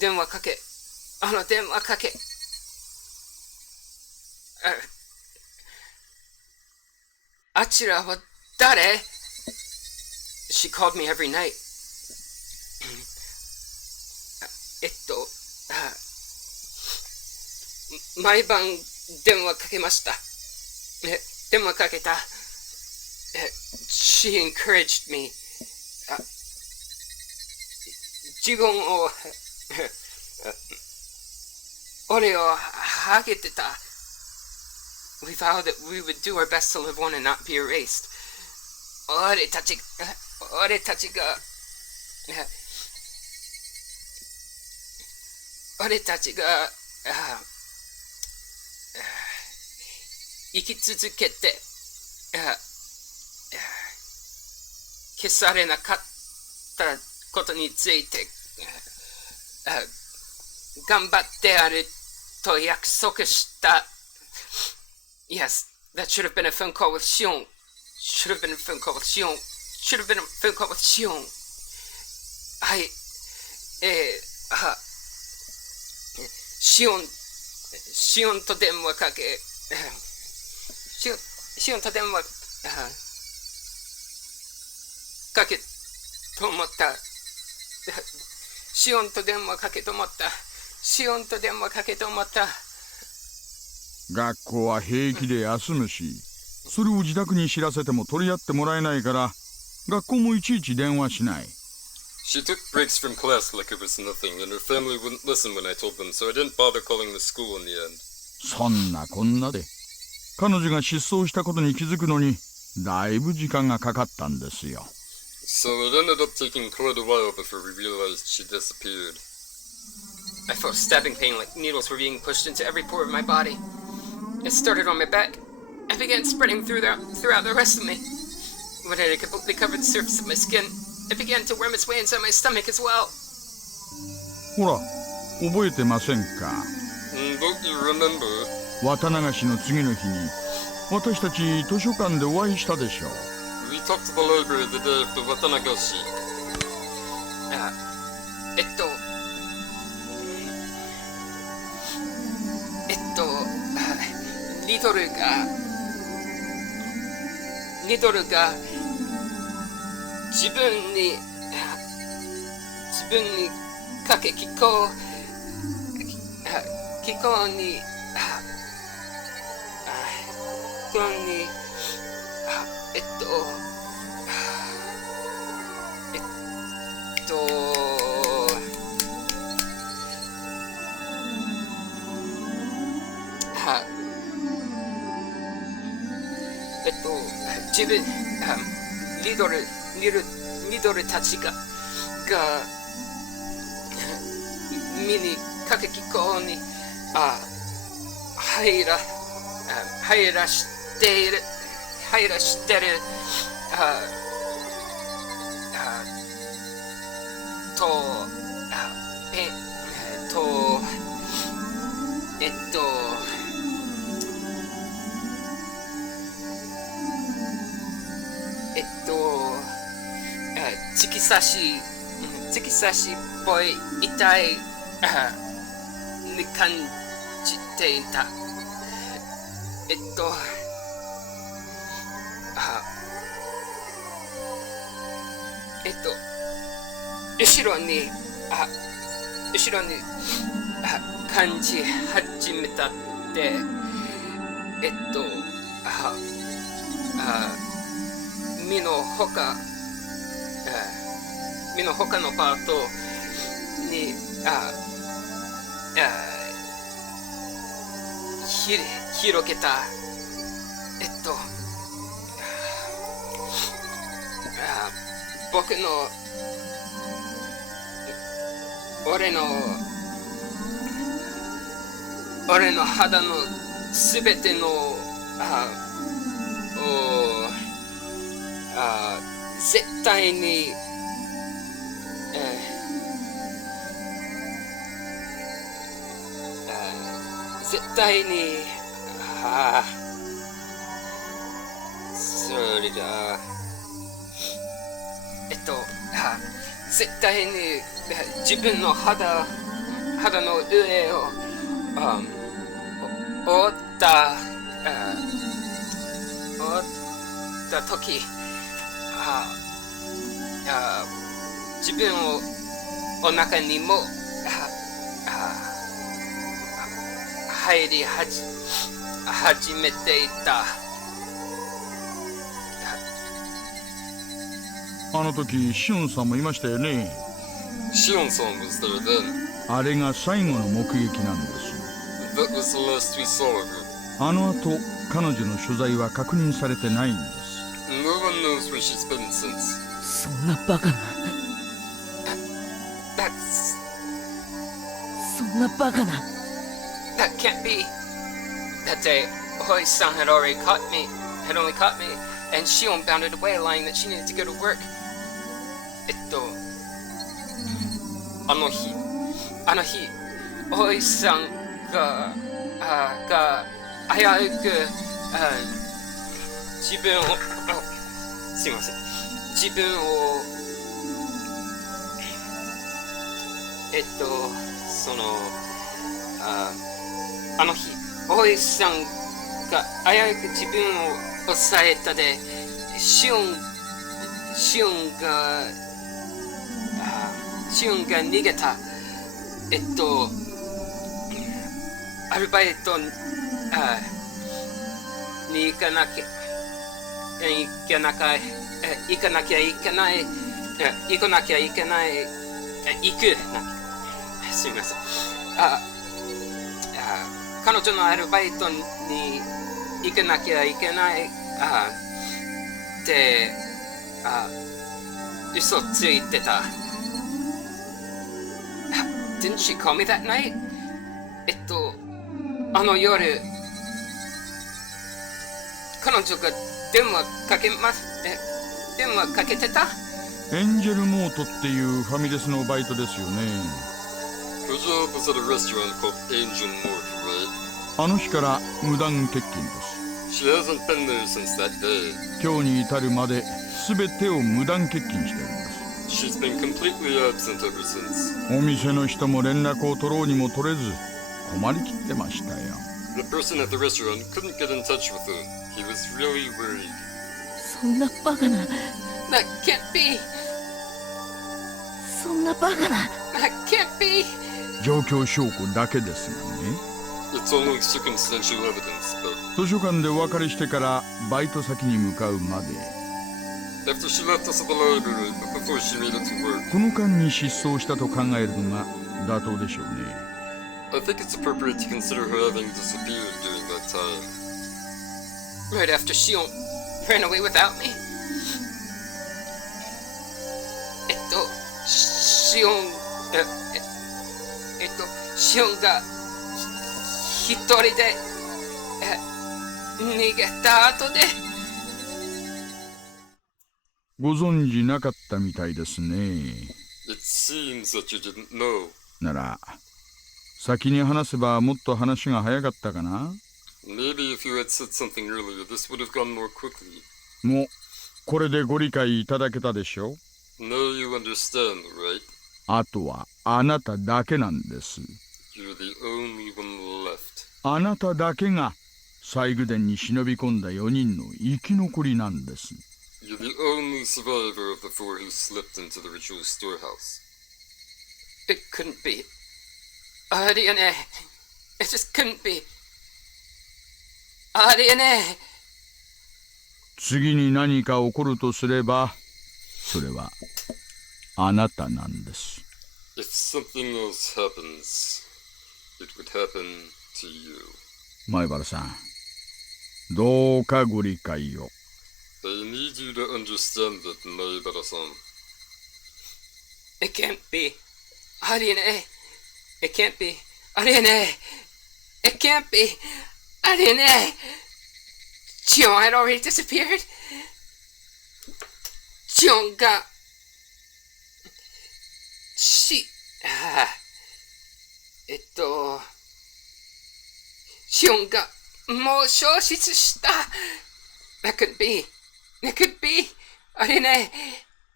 電話かけ、あちらは誰？ She called me every night. 毎晩電話かけました。電話かけた。She encouraged me. 自分を俺を励てた。We vowed that we would do our best to live on and not be erased. 俺たちが生き続けて消されなかったことについて頑張ってやると約束した。Yes, that should have been a phone call with Shion. Should have been a phone call with Shion. Should have been a phone call with Shion. はい。シオンと電話かけ、シオンと電話かけと思った。シオンと電話かけと思った。学校は平気で休むし、それを自宅に知らせても取り合ってもらえないから、学校もいちいち電話しない。She took breaks from class like it was nothing, and her family wouldn't listen when I told them, so I didn't bother calling the school in the end. そんなこんなで、彼女が失踪したことに気づくのに、だいぶ時間がかかったんですよ。So it ended up taking quite a while before we realized she disappeared. I felt stabbing pain like needles were being pushed into every pore of my body. It started on my back and began spreading throughout the rest of me. When it had completely covered the surface of my skin, it began to worm its way inside my stomach as well. ほら、覚えてませんか？ Don't you remember? 綿流しの次の日に、私たち図書館でお会いしたでしょう。We talked to the library the day after Watanagashi. リドルが自分にかけ気候に自分、リドルたちが見にかけきこうに入らしてる突き刺しっぽい痛いに感じていた。後ろに感じ始めたって、身の他のパートに広げた。僕の俺の肌のすべての絶対にそれだ。絶対に自分の肌の上を覆った時、自分をお腹にも入り始めていた。あの時シオンさんもいましたよね。Shion-san was there then. あれが最後の目撃なんです。 That was the last we saw of her. あの後彼女の所在は確認されてないんです。 No one knows where she's been since. そんなバカな。そんなバカな。That can't be. That day, Ōishi-san had only caught me, and Shion bounded away, lying that she needed to go to work. あの日、Ōishi-san が危うく自分をあの日、Ōishi-san が危うく自分を抑えたで、シオンが逃げた。アルバイトに行かなきゃいけない。すみません。彼女のアルバイトに行かなきゃいけないって嘘ついてた。Didn't she call me that night? あの夜、彼女が電話かけてた。エンジェルモートっていうファミレスのバイトですよね。 Her job was at a restaurant called Angel Mort, right? あの日から無断欠勤です。 She hasn't been there since that day. 今日に至るまで全てを無断欠勤してるんです。 She's been completely absent ever since. お店の人も連絡を取ろうにも取れず困りきってましたよ。 The person at the restaurant couldn't get in touch with her. He was really worried. そんなバカな。 That can't be. そんなバカな。 That can't be. 状況証拠だけですがね。 It's only circumstantial evidence, but 図書館でお別れしてからバイト先に向かうまで after she left us at the library, but before she made it to work, この間に失踪したと考えるのが妥当でしょうね。 I think it's appropriate to consider her having disappeared during that time. Right after Shion ran away without me. シオン、シオンが一人で逃げた後で。ご存知なかったみたいですね。It seems that you didn't know. なら、先に話せばもっと話が早かったかな。 Maybe if you had said something earlier, this would have gone more quickly. もう、これでご理解いただけたでしょ。 Now you understand, right? あとはあなただけなんです。You're the only one left. あなただけが西宮殿に忍び込んだ4人の生き残りなんです。You're the only survivor of the four who slipped into the ritual storehouse. It couldn't be. ありえねえ。It just couldn't be. ありえねえ。次に何か起こるとすれば、それはあなたなんです。If something else happens, it would happen to you. 前原さん、どうかご理解を。I need you to understand that, Maibara-san. It can't be. ありえねえ。It can't be. ありえねえ。It can't be. ありえねえ。Shion had already disappeared. Shion がシオンがもう消失した。That could be. That could be. ありえねえ。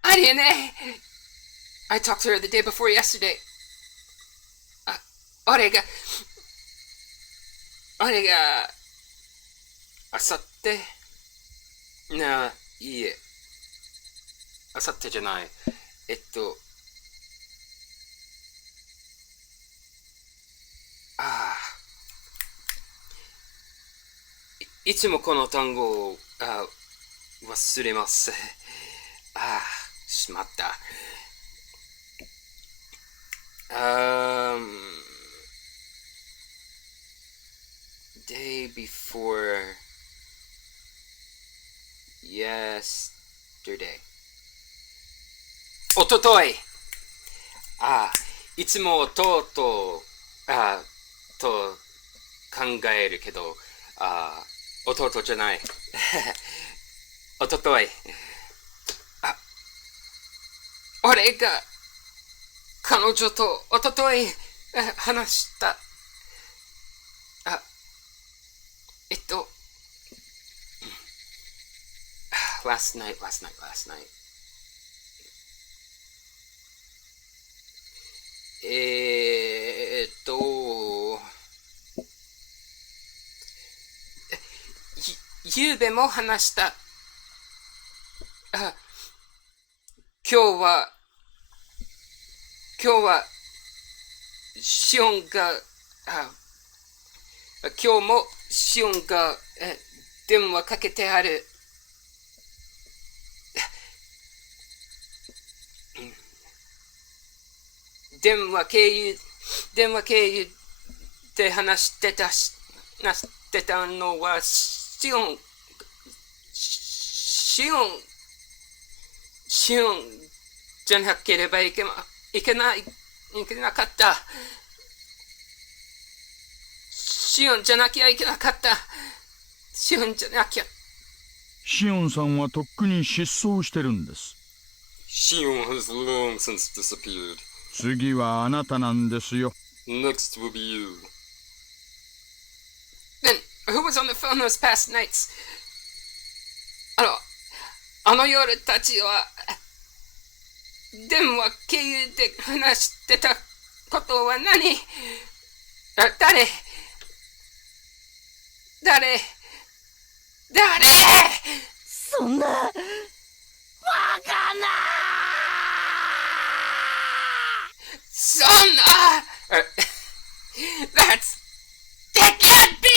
ありえねえ。I talked to her the day before yesterday. 俺があさっていいえ。あさってじゃない。いつもこの単語を忘れます。しまった。Day before yesterday. おととい。いつもとうと考えるけど、弟じゃない。おととい。俺が彼女とおととい話した。last night. ゆうべも話した。今日はシオンが今日もシオンが電話かけてある。電話経由で話してたのはシオンじゃなければいけなかった。シオンじゃなきゃいけなかった。シオンじゃなきゃ。シオンさんはとっくに失踪してるんです。Shion has long since disappeared. 次はあなたなんですよ。Next will be you. Then who was on the phone those past nights? あの夜たちは電話経由で話してたことは何？誰？そんな。わかんない。そんな。That can't be!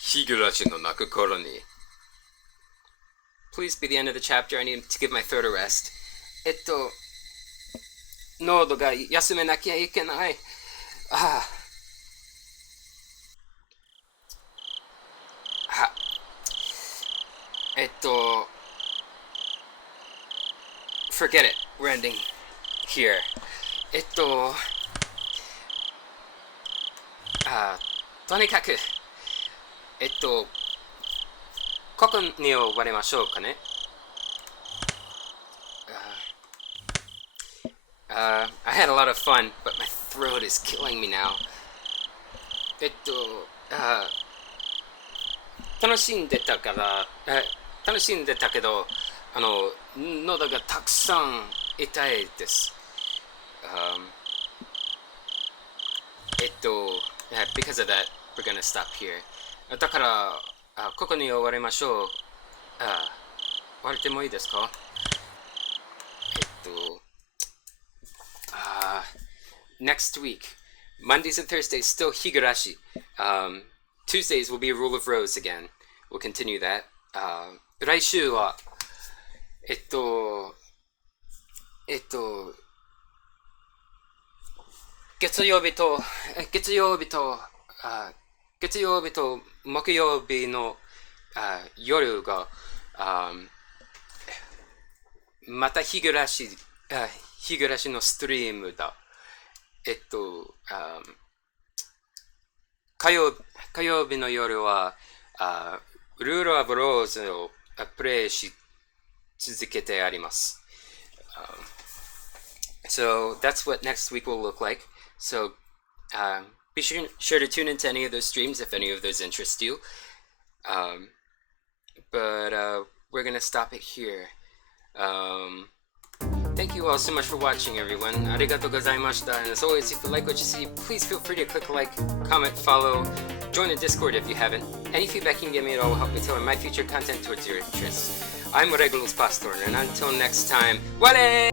Higurashi no Naku Koro ni. Please be the end of the chapter. I need to give my throat a rest. 喉が休めなきゃいけない。Forget it. We're ending here. とにかく、ここに終わりましょうかね。I had a lot of fun, but my throat is killing me now. 楽しんでたけど、喉がたくさん痛いです。Because of that, we're gonna stop here. だから、ここに終わりましょう。終わってもいいですか？Next week, Mondays and Thursdays, still Higurashi. Tuesdays will be Rule of Rose again. We'll continue that. 来週は、月曜日と木曜日の夜がまた日暮らしのストリームだ。火曜日の夜はルール・オブ・ローズをプレイし続けてあります。So that's what next week will look like. So be sure to tune into any of those streams if any of those interest you. But we're gonna stop it here. Thank you all so much for watching, everyone. Arigatou gozaimashita. And as always, if you like what you see, please feel free to click like, comment, follow, join the Discord if you haven't. Any feedback you can give me at all will help me tailor my future content towards your interests. I'm Regulus Pastor, and until next time, wale!